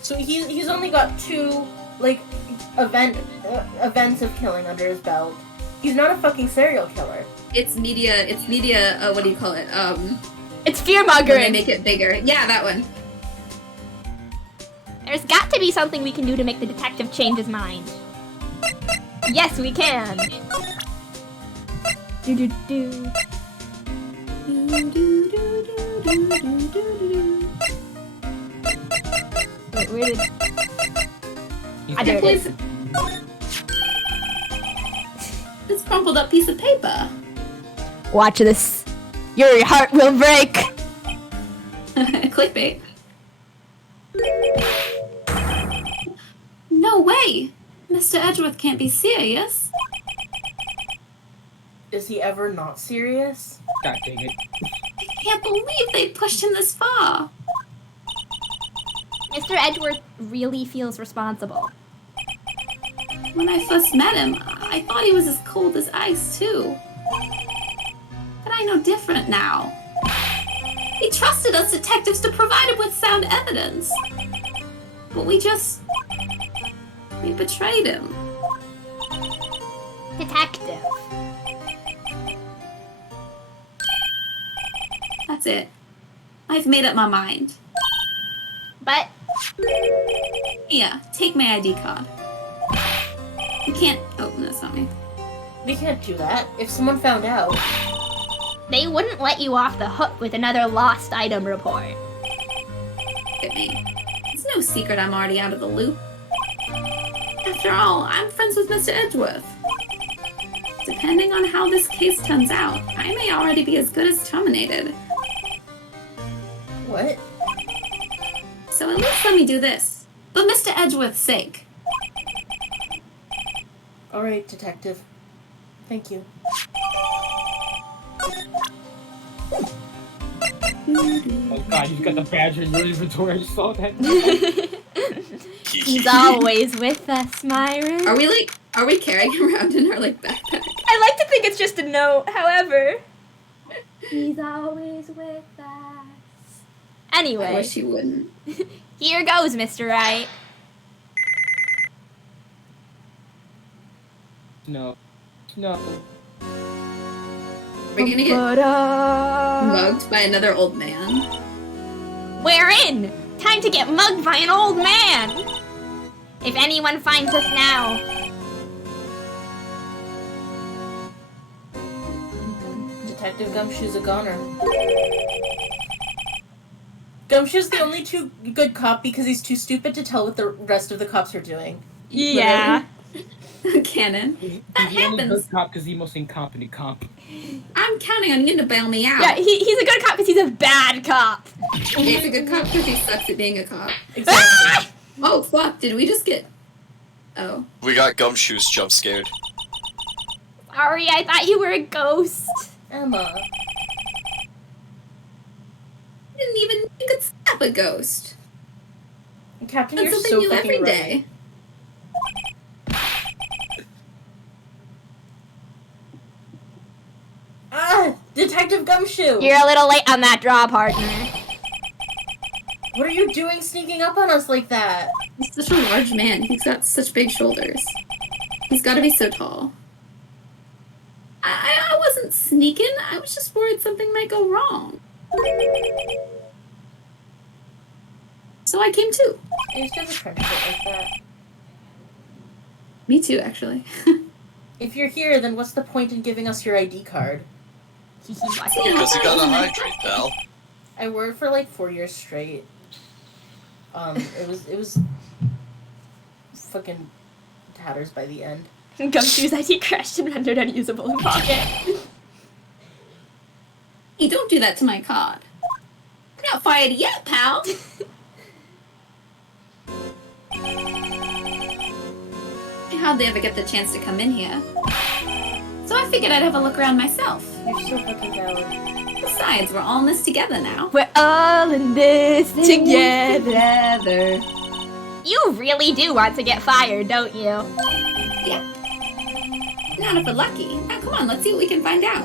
So he's only got 2, like, events of killing under his belt. He's not a fucking serial killer. It's media, what do you call it? It's When they fear-mongering. make it bigger. Yeah, that one. There's got to be something we can do to make the detective change his mind. Yes, we can. Do-do-do. Wait, where did... Ah, there it is. This crumpled up piece of paper. Watch this. Your heart will break. Clickbait. No way! Mr. Edgeworth can't be serious. Is he ever not serious? God dang it. I can't believe they pushed him this far. Mr. Edgeworth really feels responsible. When I first met him, I thought he was as cold as ice, too. But I know different now. He trusted us detectives to provide him with sound evidence. But we betrayed him. Detective. That's it. I've made up my mind. But Here, take my ID card. You can't... Oh, no, that's not me. We can't do that. If someone found out... they wouldn't let you off the hook with another lost item report. Look at me. It's no secret I'm already out of the loop. After all, I'm friends with Mr. Edgeworth. Depending on how this case turns out, I may already be as good as terminated. What? So at least let me do this. For Mr. Edgeworth's sake. Alright, detective. Thank you. Oh god, you've got the badger in your inventory. I just saw that. He's always with us, Myron. Are we carrying him around in our, backpack? I like to think it's just a note, however. He's always with us. I Anyway, wish he wouldn't. here goes, Mr. Wright. No. No. We're gonna get mugged by another old man. We're in! Time to get mugged by an old man! If anyone finds us now... Detective Gumshoe's a goner. Gumshoe's the only good cop because he's too stupid to tell what the rest of the cops are doing. Yeah. Canon. That He's the only happens. good cop because he's the most incompetent cop. I'm counting on you to bail me out. Yeah, he's a good cop because he's a bad cop. He's a good cop because he sucks at being a cop. Exactly. Oh, fuck. Did we just get... Oh. We got Gumshoe's jump scared. Sorry, I thought you were a ghost. Emma. I didn't even know you could slap a ghost. Captain, That's you're something so new fucking every right. day. Ah! Detective Gumshoe! You're a little late on that draw, partner. What are you doing sneaking up on us like that? He's such a large man. He's got such big shoulders. He's got to be so tall. I wasn't sneaking. I was just worried something might go wrong. So I came too. I used to have a friendship like that. Me too, actually. If you're here, then what's the point in giving us your ID card? Because you gotta hydrate, pal. I worked for like 4 years straight. It was fucking tatters by the end. Gumshoe's ID crashed and rendered unusable in pocket. Hey, don't do that to my card. I'm not fired yet, pal. I hardly ever get the chance to come in here. So I figured I'd have a look around myself. You're so fucking coward. Besides, we're all in this together now. We're all in this together. You really do want to get fired, don't you? Yeah. Not if we're lucky. Now come on, let's see what we can find out.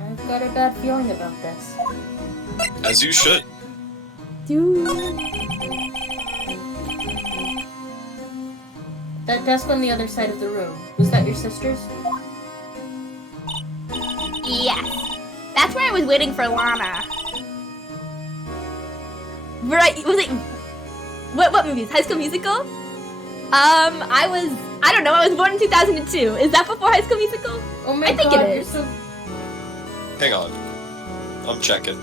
I've got a bad feeling about this. As you should. That desk on the other side of the room, was that your sister's? Yes. That's where I was waiting for Lana. Right, was it... What movies? High School Musical? I don't know, I was born in 2002. Is that before High School Musical? Oh my I think god, it you're is. so... Hang on. I'm checking.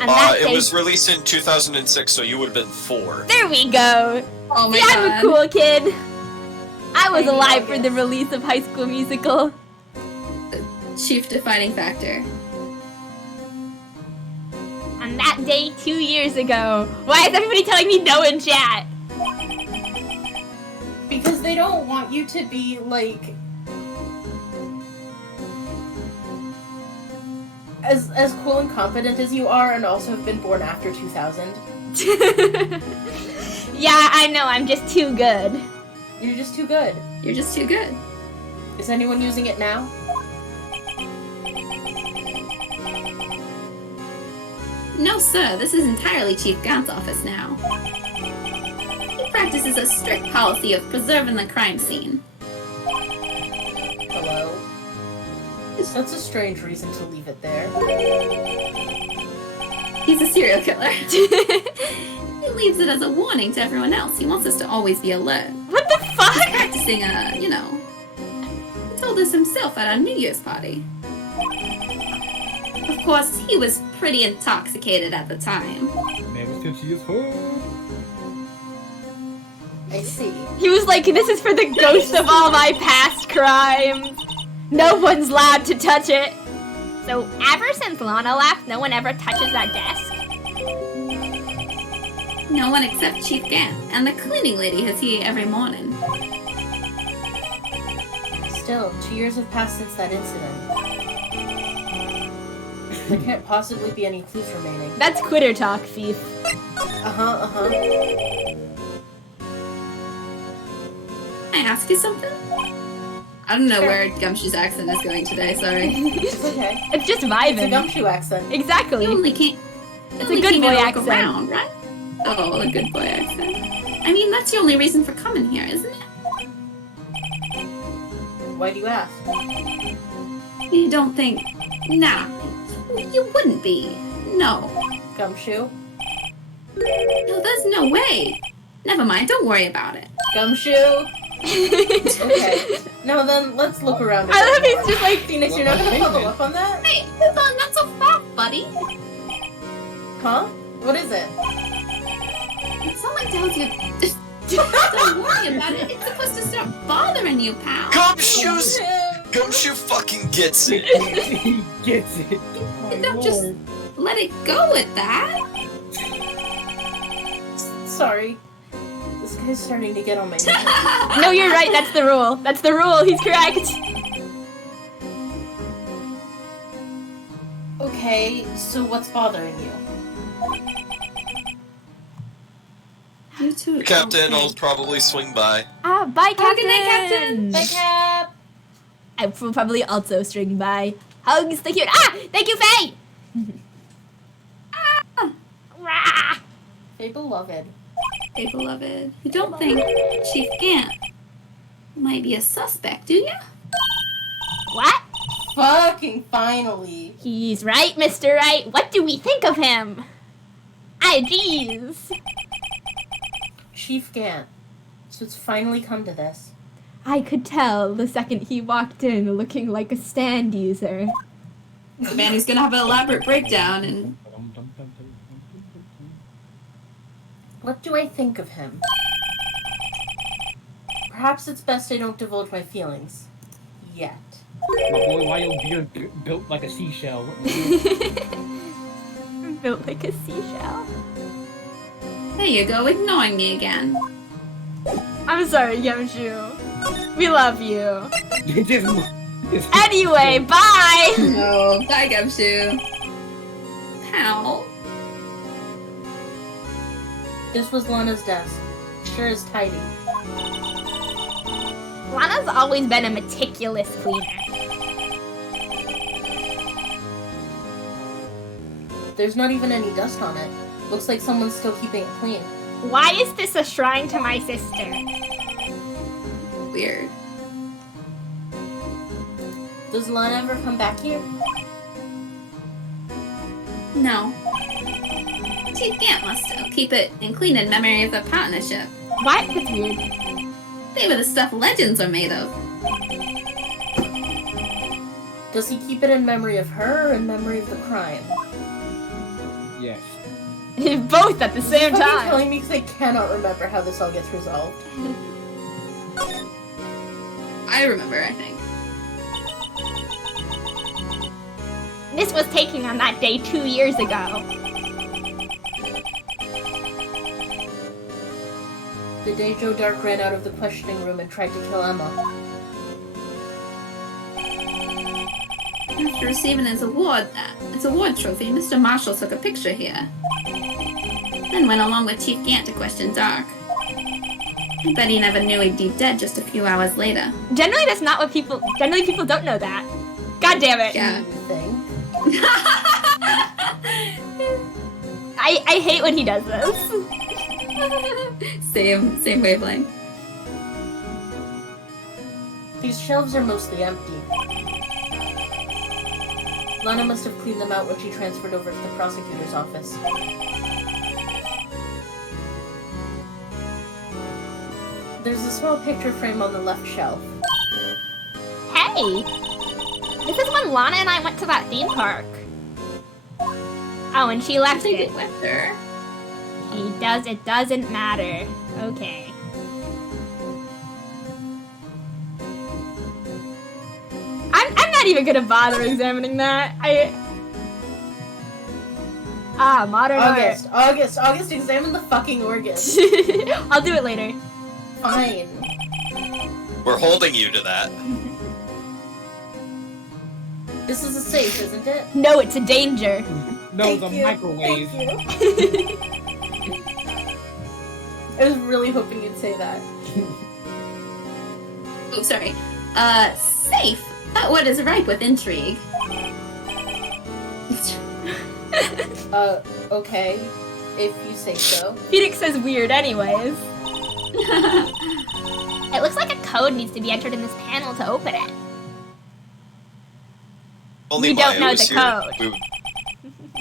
On that It day- was released in 2006, so you would have been 4. There we go. Oh my See, god. I'm a cool kid. I was I know, alive I for the guess. release of High School Musical. Chief defining factor. On that day 2 years ago. Why is everybody telling me no in chat? Because they don't want you to be, like... As cool and competent as you are, and also have been born after 2000. Yeah, I know, I'm just too good. You're just too good. You're just too good. Is anyone using it now? No, sir, this is entirely Chief Gaunt's office now. He practices a strict policy of preserving the crime scene. Hello? That's a strange reason to leave it there. He's a serial killer. He leaves it as a warning to everyone else. He wants us to always be alert. What the fuck? Practicing he told us himself at our New Year's party. Of course, he was pretty intoxicated at the time. Man was tipsy as fuck. I see. He was like, this is for the ghost of all my past crimes. No one's allowed to touch it. So ever since Lana left, no one ever touches that desk? No one except Chief Gant, and the cleaning lady has here every morning. Still, 2 years have passed since that incident. There can't possibly be any clues remaining. That's quitter talk, thief. Uh-huh. Can I ask you something? I don't know Sure. where Gumshoe's accent is going today, sorry. It's okay. It's just It's a vibing. Gumshoe accent. Exactly. You only came. It's a good boy accent. Around, right? Oh, a good boy accent. I mean, that's your only reason for coming here, isn't it? Why do you ask? You don't think... Nah, you wouldn't be. No. Gumshoe? No, there's no way. Never mind, don't worry about it. Gumshoe? Okay. Now then, let's look around. I love he's just like, Phoenix, you're not gonna follow up on that? Hey, hold on, not so fast, buddy. Huh? What is it? If someone tells you... Just don't worry about it. It's supposed to start bothering you, pal. Gumshoe fucking gets it. He gets it. You don't just let it go at that. Sorry. This guy's starting to get on my nerves. no, you're right, that's the rule. That's the rule, he's correct. Okay, so what's bothering you? You too. Captain will probably swing by. Ah, bye, Have a Captain. good night, Captain. Bye, Cap! I will probably also string by. Hugs, thank you. Ah, thank you, Faye. Ah, Rah. Hey, beloved. hey, beloved. You don't think Chief Gant might be a suspect, do you? What? Fucking finally. He's right, Mr. Wright. What do we think of him? Jeez. Chief Gant. So it's finally come to this. I could tell the second he walked in looking like a stand user. The man who's gonna have an elaborate breakdown and... What do I think of him? Perhaps it's best I don't divulge my feelings. Yet. My boy, why your beard built like a seashell? Built like a seashell. There you go, ignoring me again. I'm sorry, Gumshoe. We love you. Just- Anyway, bye! No, bye, Gumshoe. How? This was Lana's desk. Sure is tidy. Lana's always been a meticulous cleaner. There's not even any dust on it. Looks like someone's still keeping it clean. Why is this a shrine to my sister? Weird. Does Lana ever come back here? No. Chief Gant must still keep it and clean in memory of the partnership. What? That's weird. They were the stuff legends are made of. Does he keep it in memory of her or in memory of the crime? Yes. Both at the same Fucking time. telling me because I cannot remember how this all gets resolved. I remember, I think. This was taken on that day 2 years ago. The day Joe Dark ran out of the questioning room and tried to kill Emma. After receiving his award trophy, Mr. Marshall took a picture here. Then went along with Chief Gant to question Dark. I bet he never knew he'd be dead just a few hours later. Generally, that's not what people... Generally, people don't know that. God damn it. Yeah. You think? I hate when he does this. Same wavelength. These shelves are mostly empty. Lana must have cleaned them out when she transferred over to the prosecutor's office. There's a small picture frame on the left shelf. Hey! This is when Lana and I went to that theme park. Oh, and she I left think it. it with her. It doesn't matter. Okay. I'm not even gonna bother examining that. Modern August, examine the fucking organ. art. I'll do it later. Fine. We're holding you to that. This is a safe, isn't it? No, it's a danger. No, Thank the you. microwave. Thank you. I was really hoping you'd say that. Oh, sorry. Safe. That word is ripe with intrigue. Okay. If you say so. Phoenix says weird anyways. It looks like a code needs to be entered in this panel to open it. Only We don't Maya know was the here. code. We would-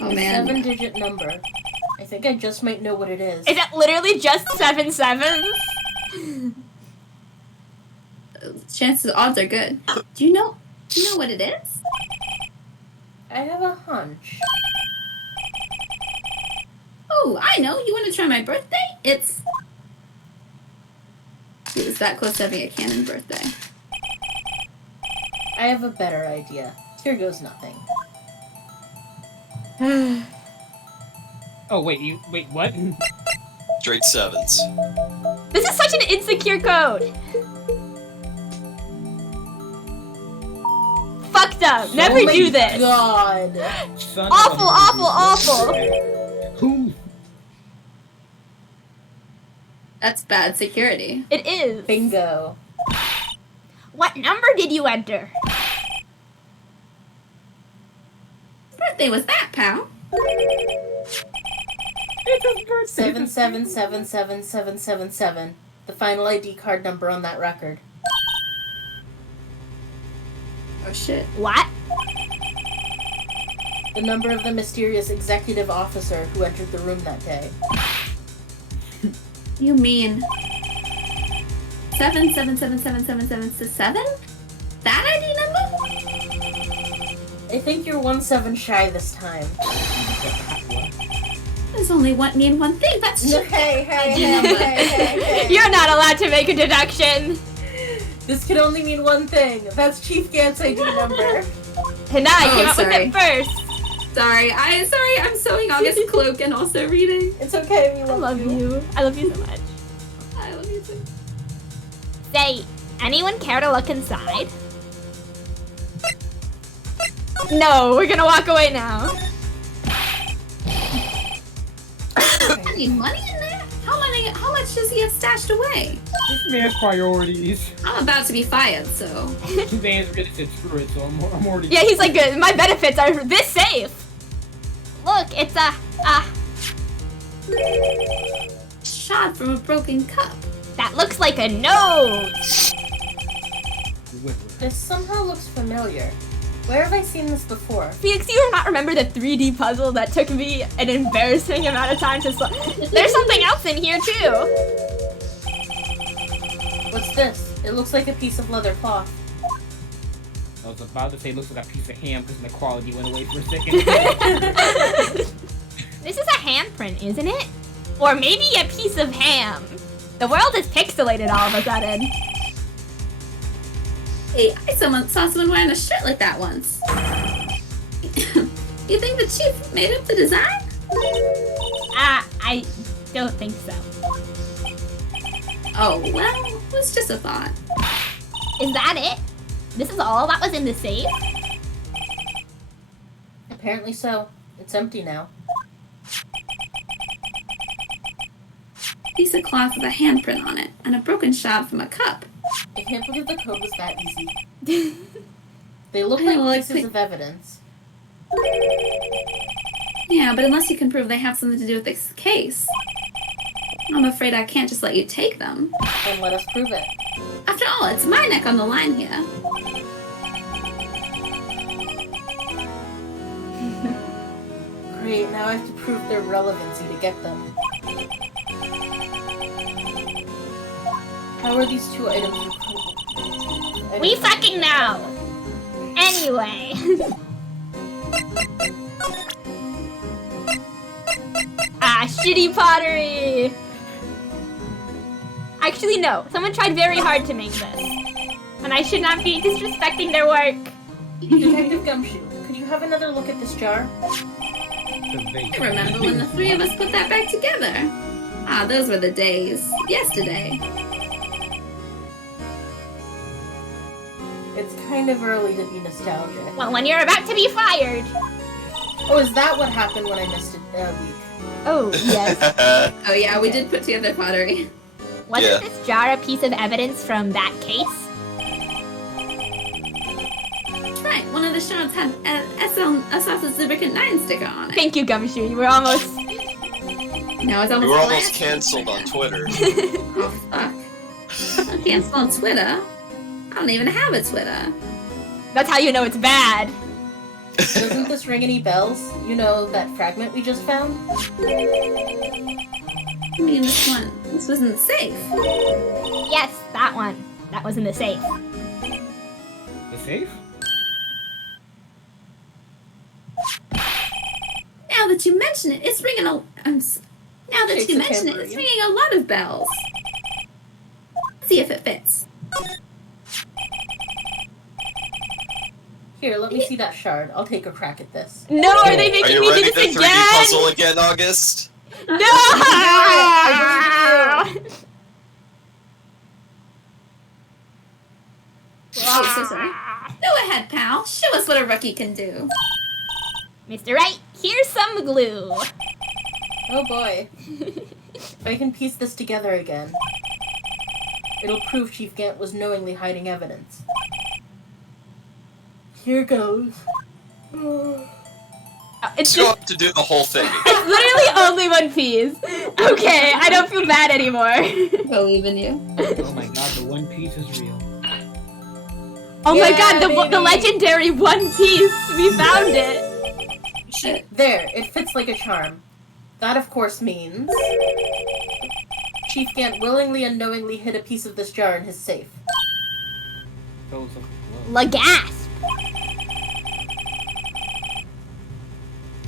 Oh A man. 7-digit number. I think I just might know what it is. Is it literally just 7 sevens? Chances, odds are good. Do you know what it is? I have a hunch. Oh, I know. You want to try my birthday? It was that close to having a canon birthday. I have a better idea. Here goes nothing. Oh wait, what? Straight sevens. This is such an insecure code. Fucked up. Never Oh my do this. God. Son Awful, of awful, awful. Who? That's bad security. It is. Bingo. What number did you enter? Whose birthday was that, pal? 7777777. The final ID card number on that record. Oh shit. What? The number of the mysterious executive officer who entered the room that day. You mean 7777777 That ID number? I think you're 1-7 shy this time. There's only one thing. That's Hey. You're not allowed to make a deduction. This can only mean one thing. That's Chief Gant's ID number. And I came up sorry. with it first. Sorry, I'm sewing August's cloak and also reading. It's okay, we I love love you. I love you so much. I love you too. Say, anyone care to look inside? No, we're gonna walk away now. Any money in there? How much does he have stashed away? This man's priorities. I'm about to be fired, so. This man's really said screw it, so I'm already. Yeah, he's like, my benefits are this safe. Look, it's a Shot from a broken cup. that looks like a nose. This somehow looks familiar. Where have I seen this before? Felix, you do not remember the 3D puzzle that took me an embarrassing amount of time to solve? There's something else in here too. What's this? It looks like a piece of leather cloth. I was about to say it looks like a piece of ham because the quality went away for a second. This is a handprint, isn't it? Or maybe a piece of ham. The world is pixelated all of a sudden. Hey, I saw someone wearing a shirt like that once. You think the chief made up the design? I don't think so. Oh, well, it was just a thought. Is that it? This is all that was in the safe? Apparently so. It's empty now. Piece of cloth with a handprint on it, and a broken shot from a cup. I can't believe the code was that easy. They look I like know, like pieces of evidence. Yeah, but unless you can prove they have something to do with this case, I'm afraid I can't just let you take them. Then let us prove it. After all, it's my neck on the line here. Great, now I have to prove their relevancy to get them. How are these two items recorded? We fucking know! Anyway. Shitty pottery! Actually, no. Someone tried very hard to make this. And I should not be disrespecting their work. Detective Gumshoe, could you have another look at this jar? I remember when the three of us put that back together. Ah, those were the days. Yesterday. It's kind of early to be nostalgic. Well, when you're about to be fired. Oh, is that what happened when I missed a week? Oh, yes. Oh yeah, we did put together pottery. Wasn't this jar a piece of evidence from that case? That's right, one of the shards had an Assassin's Lubricant 9 sticker on it. Thank you, Gumshoe. You were almost... No, it's almost We were almost blasted. cancelled on Twitter. Oh, fuck. I'm canceled on Twitter. I don't even have a Twitter. That's how you know it's bad. Doesn't this ring any bells? You know, that fragment we just found? I mean, this was in the safe. Yes, that one. That was in the safe. The safe? Now that you mention it, it's ringing a... now that Shakes you a mention it, tambourine. it's ringing a lot of bells. Let's see if it fits. Here, let me see that shard. I'll take a crack at this. No, are they Are making you me ready do for this 3D again? puzzle again, August? No! Oh, so sorry. Go ahead, pal. Show us what a rookie can do. Mr. Wright, here's some glue. Oh boy. If I can piece this together again, it'll prove Chief Gant was knowingly hiding evidence. Here goes. It's Just go just, up to do the whole thing. it's literally only one piece. Okay, I don't feel bad anymore. Believe in you. Oh my god, the One Piece is real. Oh my Yeah, god, the baby. legendary One Piece! We found it! There, it fits like a charm. That, of course, means... Chief Gant willingly and knowingly hid a piece of this jar in his safe? Those of Lagasp.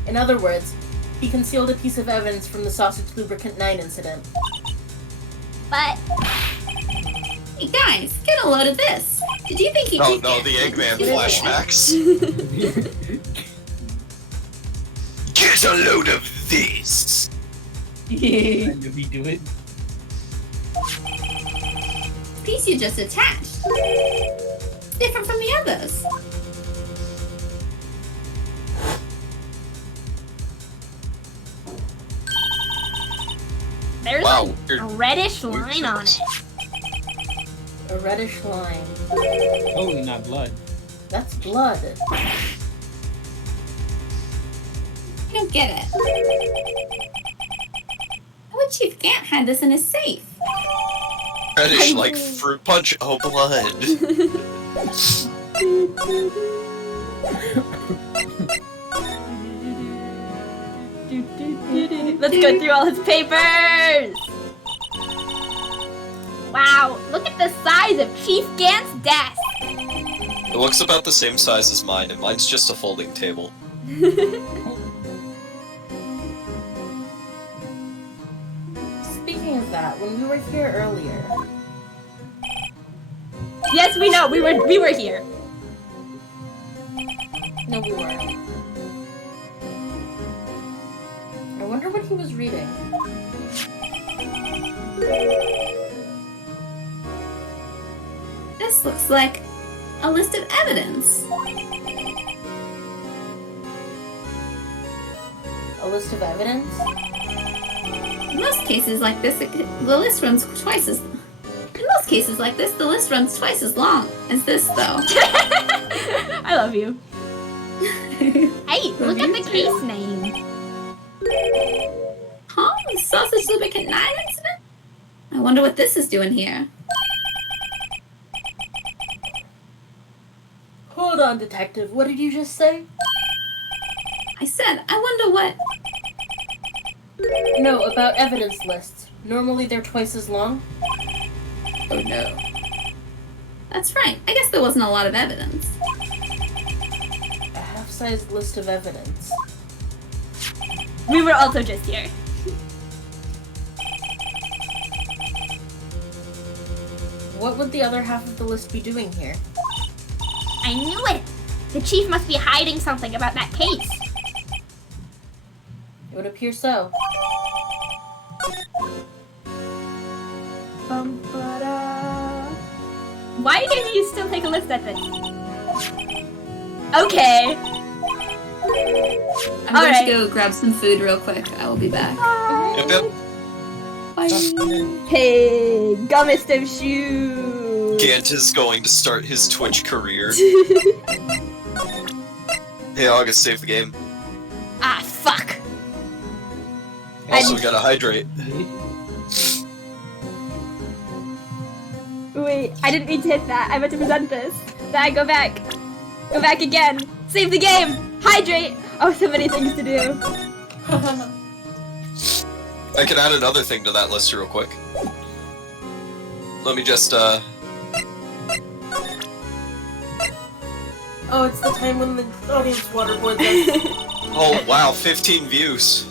In other words, he concealed a piece of evidence from the Sausage Lubricant 9 incident. But Hey guys, get a load of this. Did you think he Oh no, the Eggman flashbacks. Get a load of this! When do we do it? piece you just attached. Different from the others. There's Wow, a reddish line on it. A reddish line. Totally not blood. That's blood. I don't get it. How would Chief Gant hide this in his safe? Reddish like fruit punch. Oh, blood. Let's go through all his papers! Wow, look at the size of Chief Gant's desk! It looks about the same size as mine, and mine's just a folding table. Speaking of that, when we were here earlier, Yes, we know, we were here. no, we weren't. I wonder what he was reading. This looks like a list of evidence. A list of evidence? In most cases like this, the list runs twice as. In most cases like this, the list runs twice as long as this, though. I love you. Hey, look at the case name. Huh? The Sausage Lubricant 9 incident? I wonder what this is doing here. Hold on, detective. What did you just say? I said, I wonder what. No, about evidence lists. Normally they're twice as long. Oh no. That's right. I guess there wasn't a lot of evidence. A half-sized list of evidence. We were also just here. What would the other half of the list be doing here? I knew it! The chief must be hiding something about that case. It would appear so. Why didn't you still take a list at this? Okay. I'm going Alright. to go grab some food real quick. I will be back. Yep, yep. Bye. Hey, Gumshoe. Gant is going to start his Twitch career. Hey, August, save the game. Ah, fuck. Also, we gotta hydrate. Wait, I didn't mean to hit that. I meant to present this. Dad, go back. Go back again. Save the game. Hydrate. Oh, so many things to do. I can add another thing to that list real quick. Let me just, Oh, it's the time when the audience waterboards us. Oh, wow, 15 views.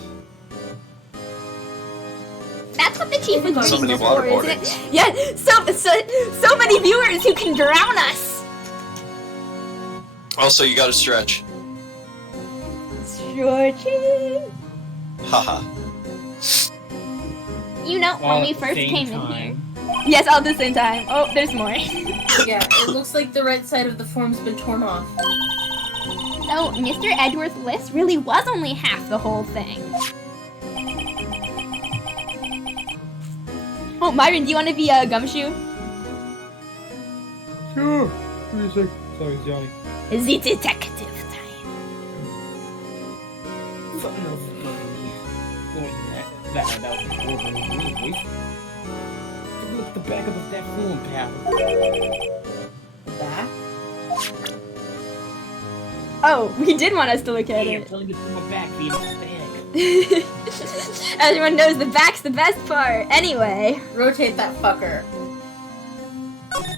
That's what the chief was So doing many before, isn't waterboardings. it? Yeah, so many viewers who can drown us. Also, you gotta stretch. Stretching. Haha. You know, All when we at the first same came in time. here. Yes, all at the same time. Oh, there's more. Yeah, it looks like the right side of the form's been torn off. So, Mr. Edgeworth's list really was only half the whole thing. Oh, Myron, do you want to be a Gumshoe? Sure. Give me a sec. Sorry, Johnny. The detective time. Something else is going that was horrible voice. Look at the back of that phone, pal. The back? Oh, we did want us to look at Yeah, I'm it. telling you from my back, being a bag. Everyone knows the back's the best part. Anyway. Rotate that fucker.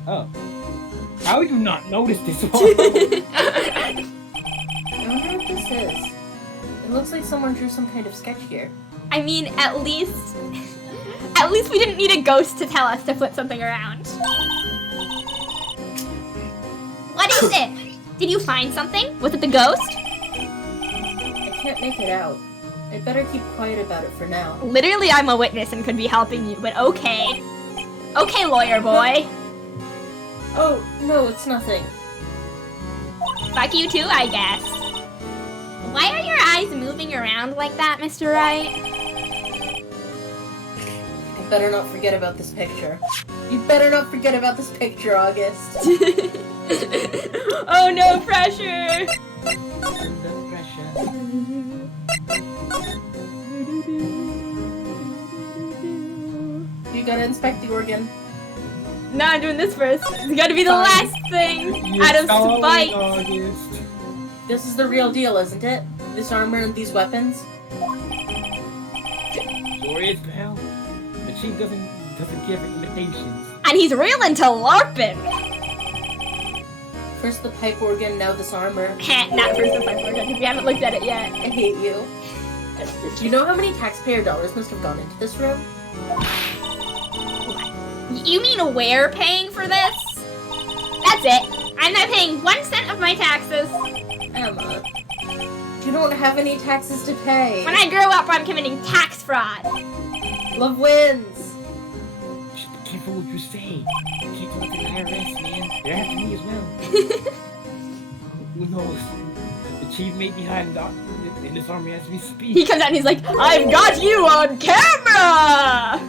Oh. How would you not notice this one? I wonder what this is. It looks like someone drew some kind of sketch here. I mean, at least we didn't need a ghost to tell us to flip something around. What is it? Did you find something? Was it the ghost? I can't make it out. I'd better keep quiet about it for now. Literally, I'm a witness and could be helping you, but okay. Okay, lawyer boy. Oh, no, it's nothing. Fuck you too, I guess. Why are your eyes moving around like that, Mr. Wright? I better not forget about this picture. You better not forget about this picture, August. Oh no, pressure! Under pressure. You gotta inspect the organ. No, I'm doing this first. It's gotta be the last thing! Out of spite! August. This is the real deal, isn't it? This armor and these weapons? Glorious pal. The chief doesn't give imitations. And he's real into LARPing! First the pipe organ, now this armor. Not first the pipe organ, we haven't looked at it yet. I hate you. Do you know how many taxpayer dollars must have gone into this room? You mean we're paying for this? That's it. I'm not paying 1 cent of my taxes. Emma, you don't have any taxes to pay. When I grow up, I'm committing tax fraud. Love wins. Just be careful what you say. Keep up with the IRS, man. They're after me as well. Who knows? The chief may be hiding in this army as we speak. He comes out and he's like, I've got you on camera!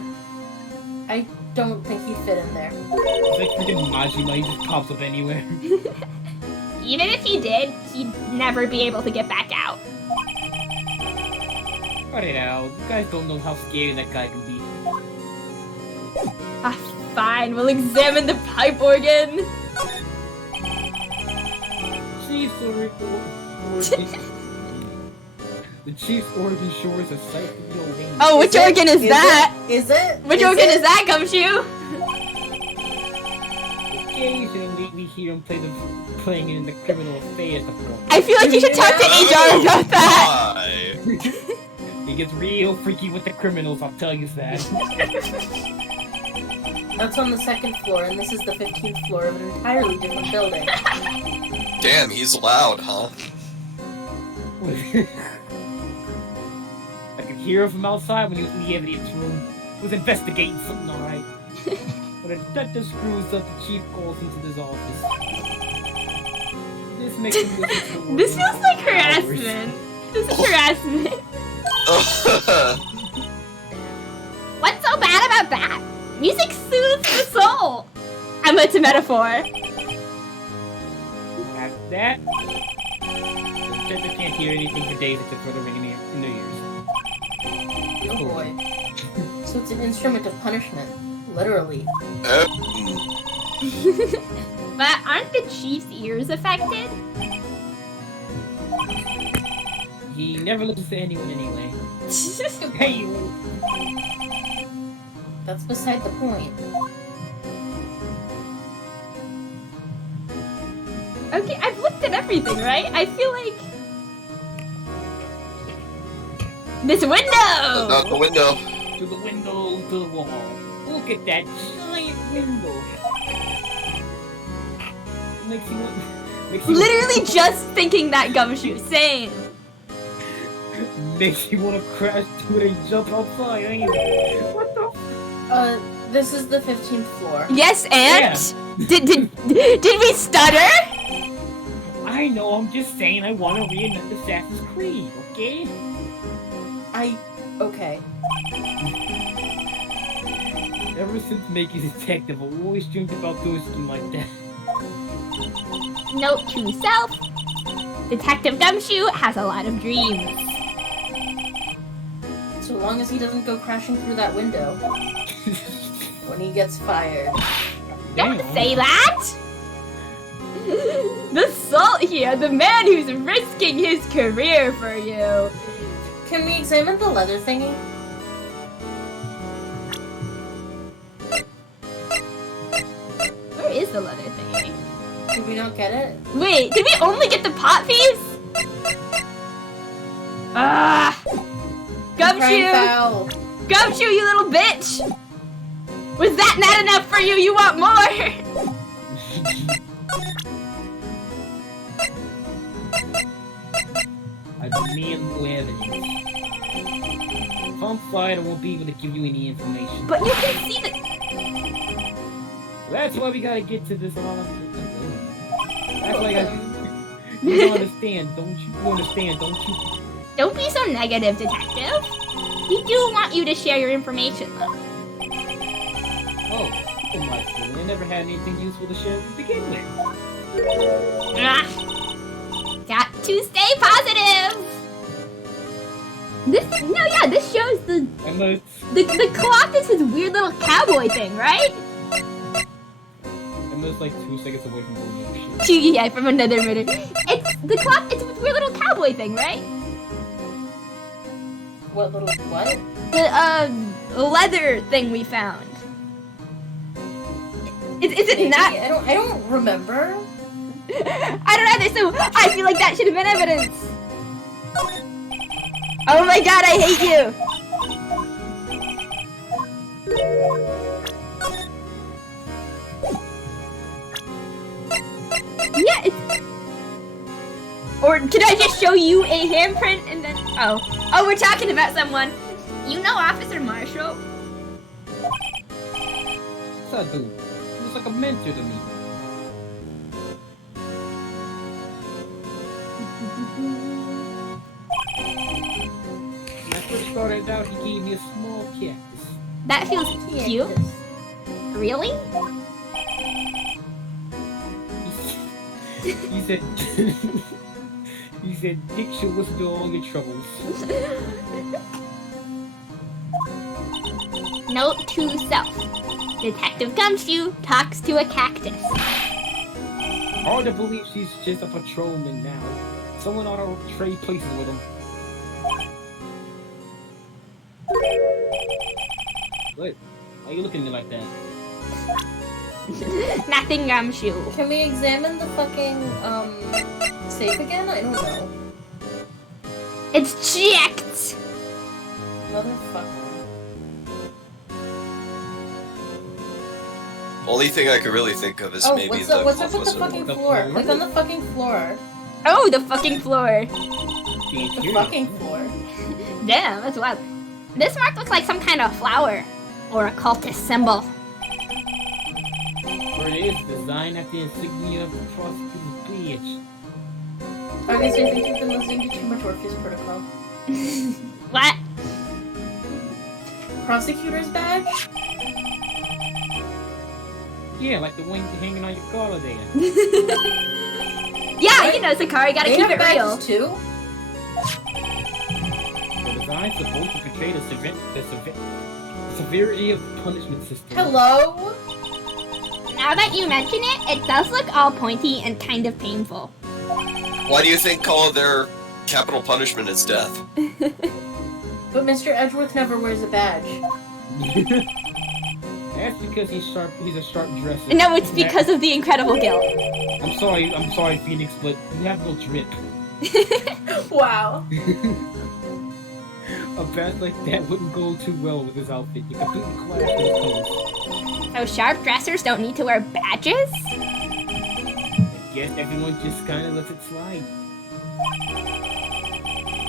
I don't think he'd fit in there. It's like freaking Majima, he just pops up anywhere. Even if he did, he'd never be able to get back out. Cut it out. You guys don't know how scary that guy can be. Ah, fine, we'll examine the pipe organ. Chief's organ. The chief's organ sure is a sight to behold. Oh, which organ is that? Is it? Which organ is that, Gumshoe? Occasionally we hear him playing in the criminal affairs department. I feel like you should talk to HR about that. Why? He gets real freaky with the criminals, I'll tell you that. That's on the 2nd floor, and this is the 15th floor of an entirely different building. Damn, he's loud, huh? I could hear him from outside when he was in the evidence room. He was investigating something, alright. When a detective screws up, the chief calls into his office. This makes him listen to This feels like harassment. This is harassment. What's so bad about that? Music soothes the soul. It's a metaphor. After that, the detective can't hear anything for days except for the ringing in their ears. Oh boy. So it's an instrument of punishment. Literally. But aren't the chief's ears affected? He never listens to anyone anyway. Hey, you! That's beside the point. Okay, I've looked at everything, right? I feel like... This window! Not the window. To the window, to the wall. Look at that giant window. Makes you Literally just thinking that, Gumshoe. Same. Makes you want to crash to it and jump outside, ain't it? What the? This is the 15th floor. Yes, and? Did we stutter? I know, I'm just saying I want to reenact Assassin's Creed, okay? Okay. Ever since making detective, I've always dreamed about doing something like that. Note to self. Detective Gumshoe has a lot of dreams. So long as he doesn't go crashing through that window. When he gets fired. Don't say that! The salt here, the man who's risking his career for you. Can we examine the leather thingy? Where is the leather thingy? Did we not get it? Wait, did we only get the pot piece? Ah! Crying Gumshoe! foul. Gumshoe, you little bitch! Was that not enough for you? You want more? I demand more evidence. If I'm fired, I won't be able to give you any information. But you can see the... That's why we gotta get to this all. That's why I gotta... You don't understand, don't you? You understand, don't you? Don't be so negative, detective. We do want you to share your information, though. Oh, people might say they never had anything useful to share to begin with. Ah. Got to stay positive. This shows the clock is his weird little cowboy thing, right? Emma's like 2 seconds away from going oh shit. Yeah, from another murder. It's the clock. It's his weird little cowboy thing, right? What little what? The leather thing we found. Is it Maybe? not? I don't remember. I don't either. So I feel like that should have been evidence. Oh my god, I hate you. Yeah, it's... Or can I just show you a handprint and then... Oh, we're talking about someone. You know Officer Marshall? What's that dude? He was like a mentor to me. When I first started out, he gave me a small cactus. That feels cute. Really? He said... He said, Dick should listen to all your troubles. Note to self. Detective Gumshoe talks to a cactus. Hard to believe she's just a patrolman now. Someone ought to trade places with him. What? Why are you looking at me like that? Nothing, Gumshoe. Can we examine the fucking safe again? I don't know. It's checked! Motherfucker. Only thing I could really think of is Oh, maybe what's up with the fucking floor? Click on the fucking floor. Oh, the fucking floor. The fucking floor. Damn, that's wild. This mark looks like some kind of flower. Or a cultist symbol. Or it is designed after the insignia of the prosecutor's badge. Okay, so I think you've been listening to too much Orpheus Protocol. What? Prosecutor's badge? Yeah, like the one hanging on your collar there. Yeah, you know, Sakari, gotta They keep have it real. badges too? The design's supposed to portray the severity of the punishment system. Hello? Now that you mention it, it does look all pointy and kind of painful. Why do you think all of their capital punishment is death? But Mr. Edgeworth never wears a badge. That's because he's sharp. He's a sharp dresser. No, it's because of the incredible guilt. I'm sorry, Phoenix, but you have no drip. Wow. A badge like that wouldn't go too well with his outfit. You completely clash with his colors. So sharp dressers don't need to wear badges? I guess everyone just kind of lets it slide.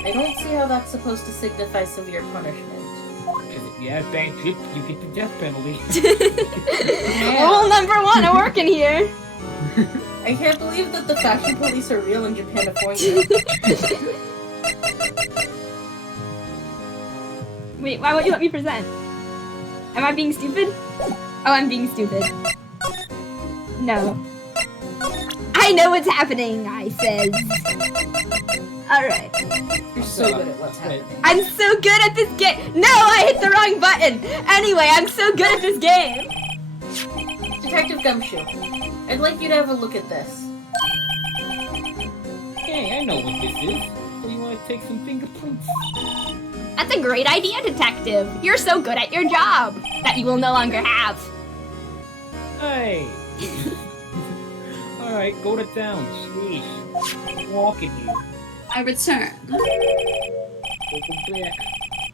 I don't see how that's supposed to signify severe punishment. Because if you have bad drip, you get the death penalty. Rule number 1, I'm working here. I can't believe that the fashion police are real in Japanifornia. Wait, why won't you let me present? Am I being stupid? Oh, I'm being stupid. No. I know what's happening, I said. Alright. You're so good at what's happening. I'm so good at this game. No, I hit the wrong button. Anyway, I'm so good at this game. Detective Gumshoe, I'd like you to have a look at this. Hey, I know what this is. So you want to take some fingerprints? That's a great idea, Detective. You're so good at your job that you will no longer have. Hey! Alright, go to town. Sheesh. I'm walking you. I return. Welcome back.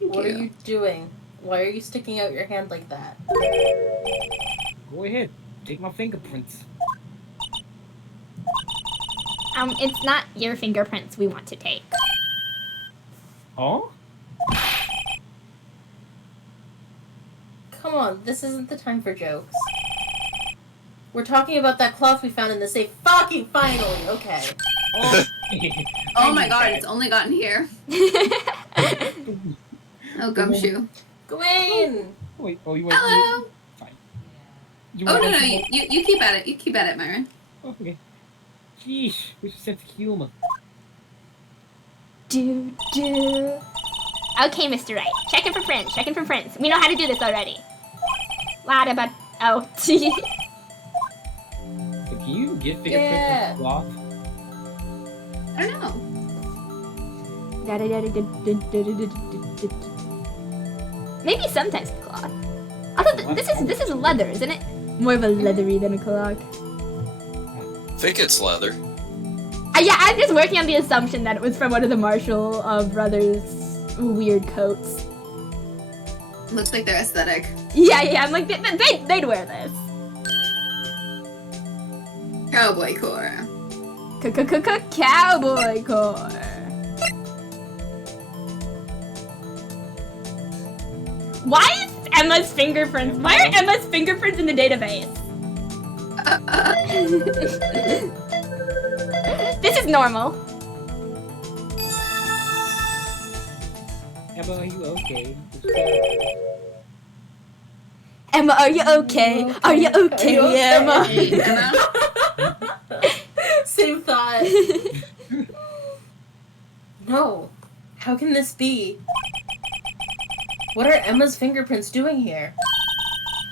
What are you doing? Why are you sticking out your hand like that? Go ahead. Take my fingerprints. It's not your fingerprints we want to take. Huh? Come on, this isn't the time for jokes. We're talking about that cloth we found in the safe. Fucking finally, okay. Oh, Oh my god, it's only gotten here. Oh, Gumshoe. Gawain! Wait, oh, you want Hello! Fine. You Oh, want no, no, some you keep at it. You keep at it, Myron. more? Oh, okay. Sheesh, where's your sense of humor? Do. Okay, Mr. Wright. Checking for prints. We know how to do this already. Lot about. Oh. So can you get fingerprints Yeah. on cloth? I don't know. Maybe sometimes with cloth. I thought this is leather, isn't it? More of a leathery than a cloth. Think it's leather. Yeah, I'm just working on the assumption that it was from one of the Marshall brothers' weird coats. Looks like they're aesthetic. Yeah, I'm like, they'd wear this. Cowboy core. Cowboy core. Why is Emma's fingerprints? Why are Emma's fingerprints in the database? This is normal. Emma, are you okay? Emma, are you okay? Are you okay, Emma? Hey, Emma. Same thought. No. How can this be? What are Emma's fingerprints doing here?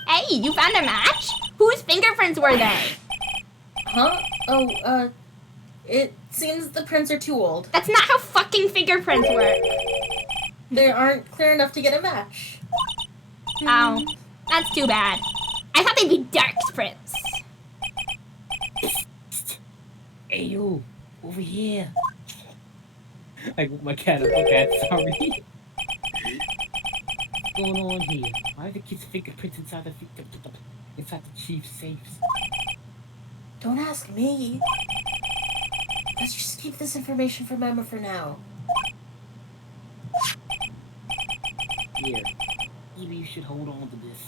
Hey, you found a match? Whose fingerprints were they? Huh? Oh, it seems the prints are too old. That's not how fucking fingerprints work. They aren't clear enough to get a match. Oh, that's too bad. I thought they'd be Dark's prints. Hey, you, over here. I woke my cat up. Okay, sorry. What's going on here? Why are the kids' fingerprints inside the chief's safes? Don't ask me. Let's just keep this information from Emma for now. Here, maybe you should hold on to this.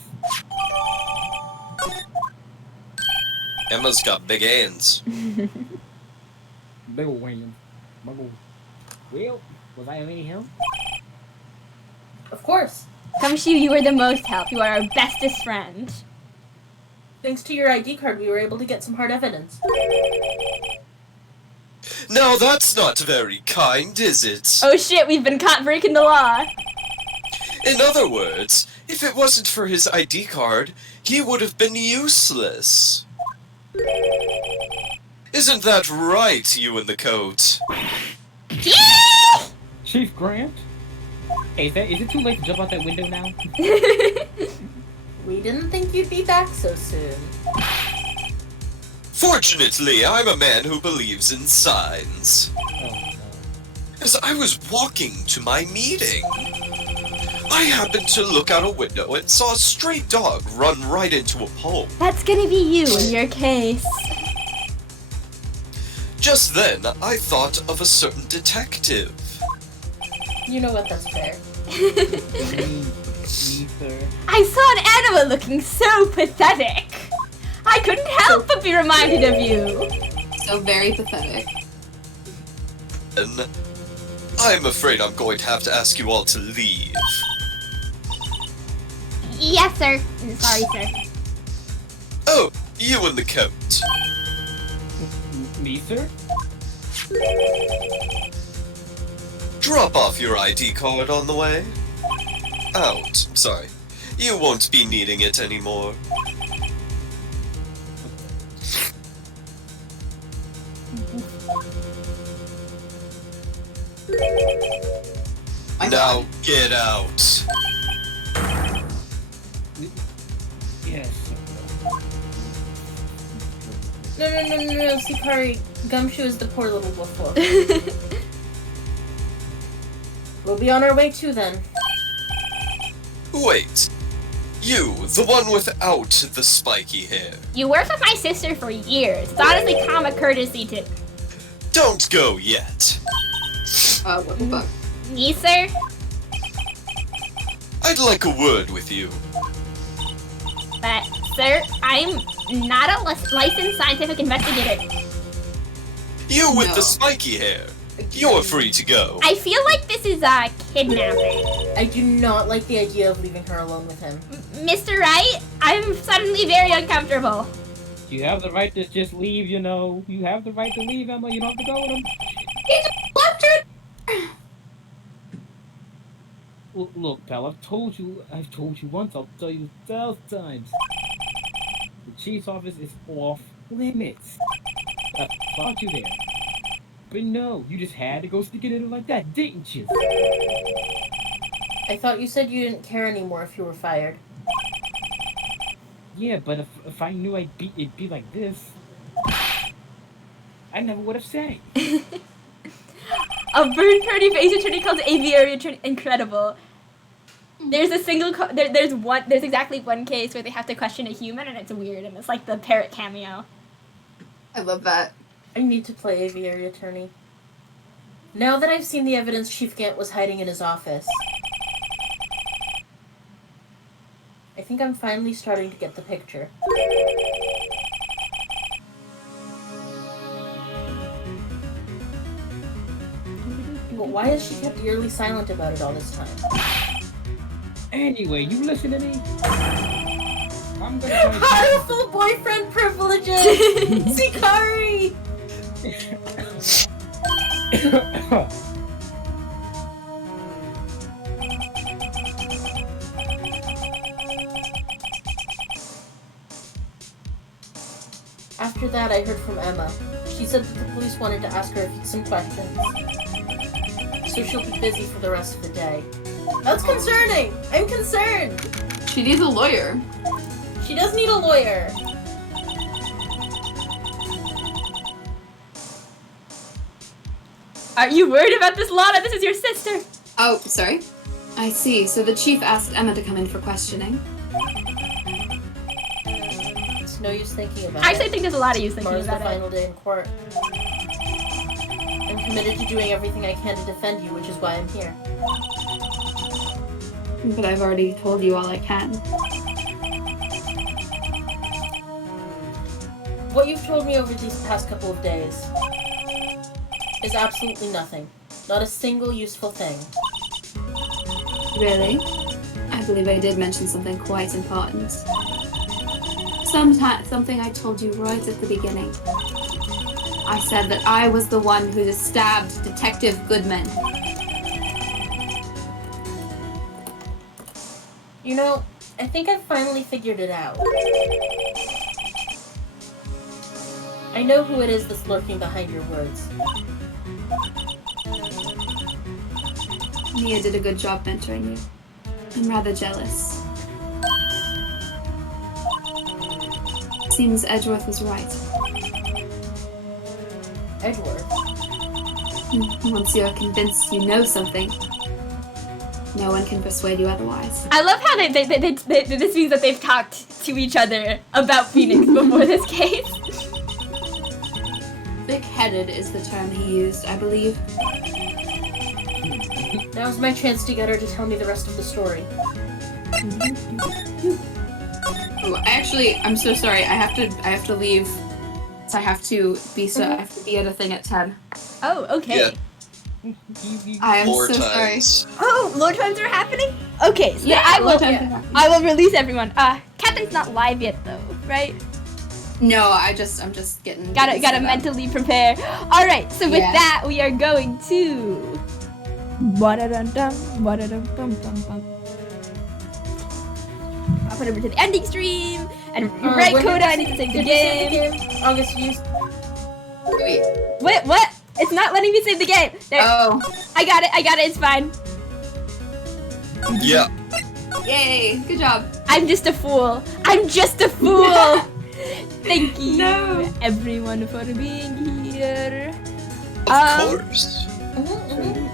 Emma's got big hands. Big ol' wing. Well, was I of any help? Of course. Gumshoe, you were the most help. You are our bestest friend. Thanks to your ID card, we were able to get some hard evidence. Now that's not very kind, is it? Oh shit, we've been caught breaking the law. In other words, if it wasn't for his ID card, he would have been useless. Isn't that right, you in the coat? Chief Grant? Hey, is it too late to jump out that window now? We didn't think you'd be back so soon. Fortunately, I'm a man who believes in signs. Oh, no. As I was walking to my meeting, I happened to look out a window and saw a stray dog run right into a pole. That's gonna be you in your case. Just then, I thought of a certain detective. You know what, that's fair. Ether. I saw an animal looking so pathetic. I couldn't help but be reminded of you. So very pathetic. And I'm afraid I'm going to have to ask you all to leave. Yes, sir. Sorry, sir. Oh, you in the coat. Me, sir? Drop off your ID card on the way. Out. Sorry. You won't be needing it anymore. My Now God. get out. Yes. No, Sikari. Gumshoe is the poor little wolf wolf. We'll be on our way too then. Wait. You, the one without the spiky hair. You worked with my sister for years. It's honestly common courtesy to... Don't go yet. What the fuck? Me, sir? I'd like a word with you. But, sir, I'm not a licensed scientific investigator. You with No. the spiky hair. You're free to go. I feel like this is a kidnapping. I do not like the idea of leaving her alone with him. Mr. Wright, I'm suddenly very uncomfortable. You have the right to just leave, you know. You have the right to leave, Emma. You don't have to go with him. Look, pal, I've told you once, I'll tell you 1,000 times. The chief's office is off limits. I thought you there. But no, you just had to go stick it in like that, didn't you? I thought you said you didn't care anymore if you were fired. Yeah, but if I knew it'd be like this, I never would have said it. A bird party for Ace Attorney called Aviary Attorney incredible. There's a single there's exactly one case where they have to question a human and it's weird and it's like the parrot cameo. I love that. I need to play Aviary Attorney. Now that I've seen the evidence Chief Gant was hiding in his office, I think I'm finally starting to get the picture. But why has she kept eerily silent about it all this time? Anyway, you listen to me. I'm gonna try Powerful boyfriend privileges! Sikari! After that, I heard from Emma. She said that the police wanted to ask her some questions. So she'll be busy for the rest of the day. That's concerning! I'm concerned! She needs a lawyer. She does need a lawyer. Are you worried about this, Lana? This is your sister. Oh, sorry. I see. So the chief asked Emma to come in for questioning. It's no use thinking about I it. actually think there's a lot of use thinking Tomorrow's the about it. final day in court. I'm committed to doing everything I can to defend you, which is why I'm here. But I've already told you all I can. What you've told me over these past couple of days is absolutely nothing. Not a single useful thing. Really? I believe I did mention something quite important. Something I told you right at the beginning. I said that I was the one who stabbed Detective Goodman. You know, I think I've finally figured it out. I know who it is that's lurking behind your words. Mia did a good job mentoring you. I'm rather jealous. Seems Edgeworth was right. Edgeworth? Once you're convinced you know something, no one can persuade you otherwise. I love how this means that they've talked to each other about Phoenix before this case. Thick-headed is the term he used, I believe. Now's my chance to get her to tell me the rest of the story. Oh, actually, I'm so sorry. I have to leave. So I have to be at a thing at 10. Oh, okay. Yeah. I am More so sorry. times. Oh, load times are happening? Okay, so Yeah, I load will times are happening. I will release everyone. Captain's not live yet though, right? No, I'm just getting Gotta set up. mentally prepare. Alright, so with Yeah. that we are going to Ba-da-dum-dum, ba-da-dum-bum-bum-bum. I'll put it over to the ending stream and right when Coda, did I need to save the Did you save game. the game? August, you... Wait, Wait, what? It's not letting me save the game. There. Oh, I got it. It's fine. Yeah. yay! Good job. I'm just a fool. Thank you, everyone, for being here. Of course. Mhm, mhm.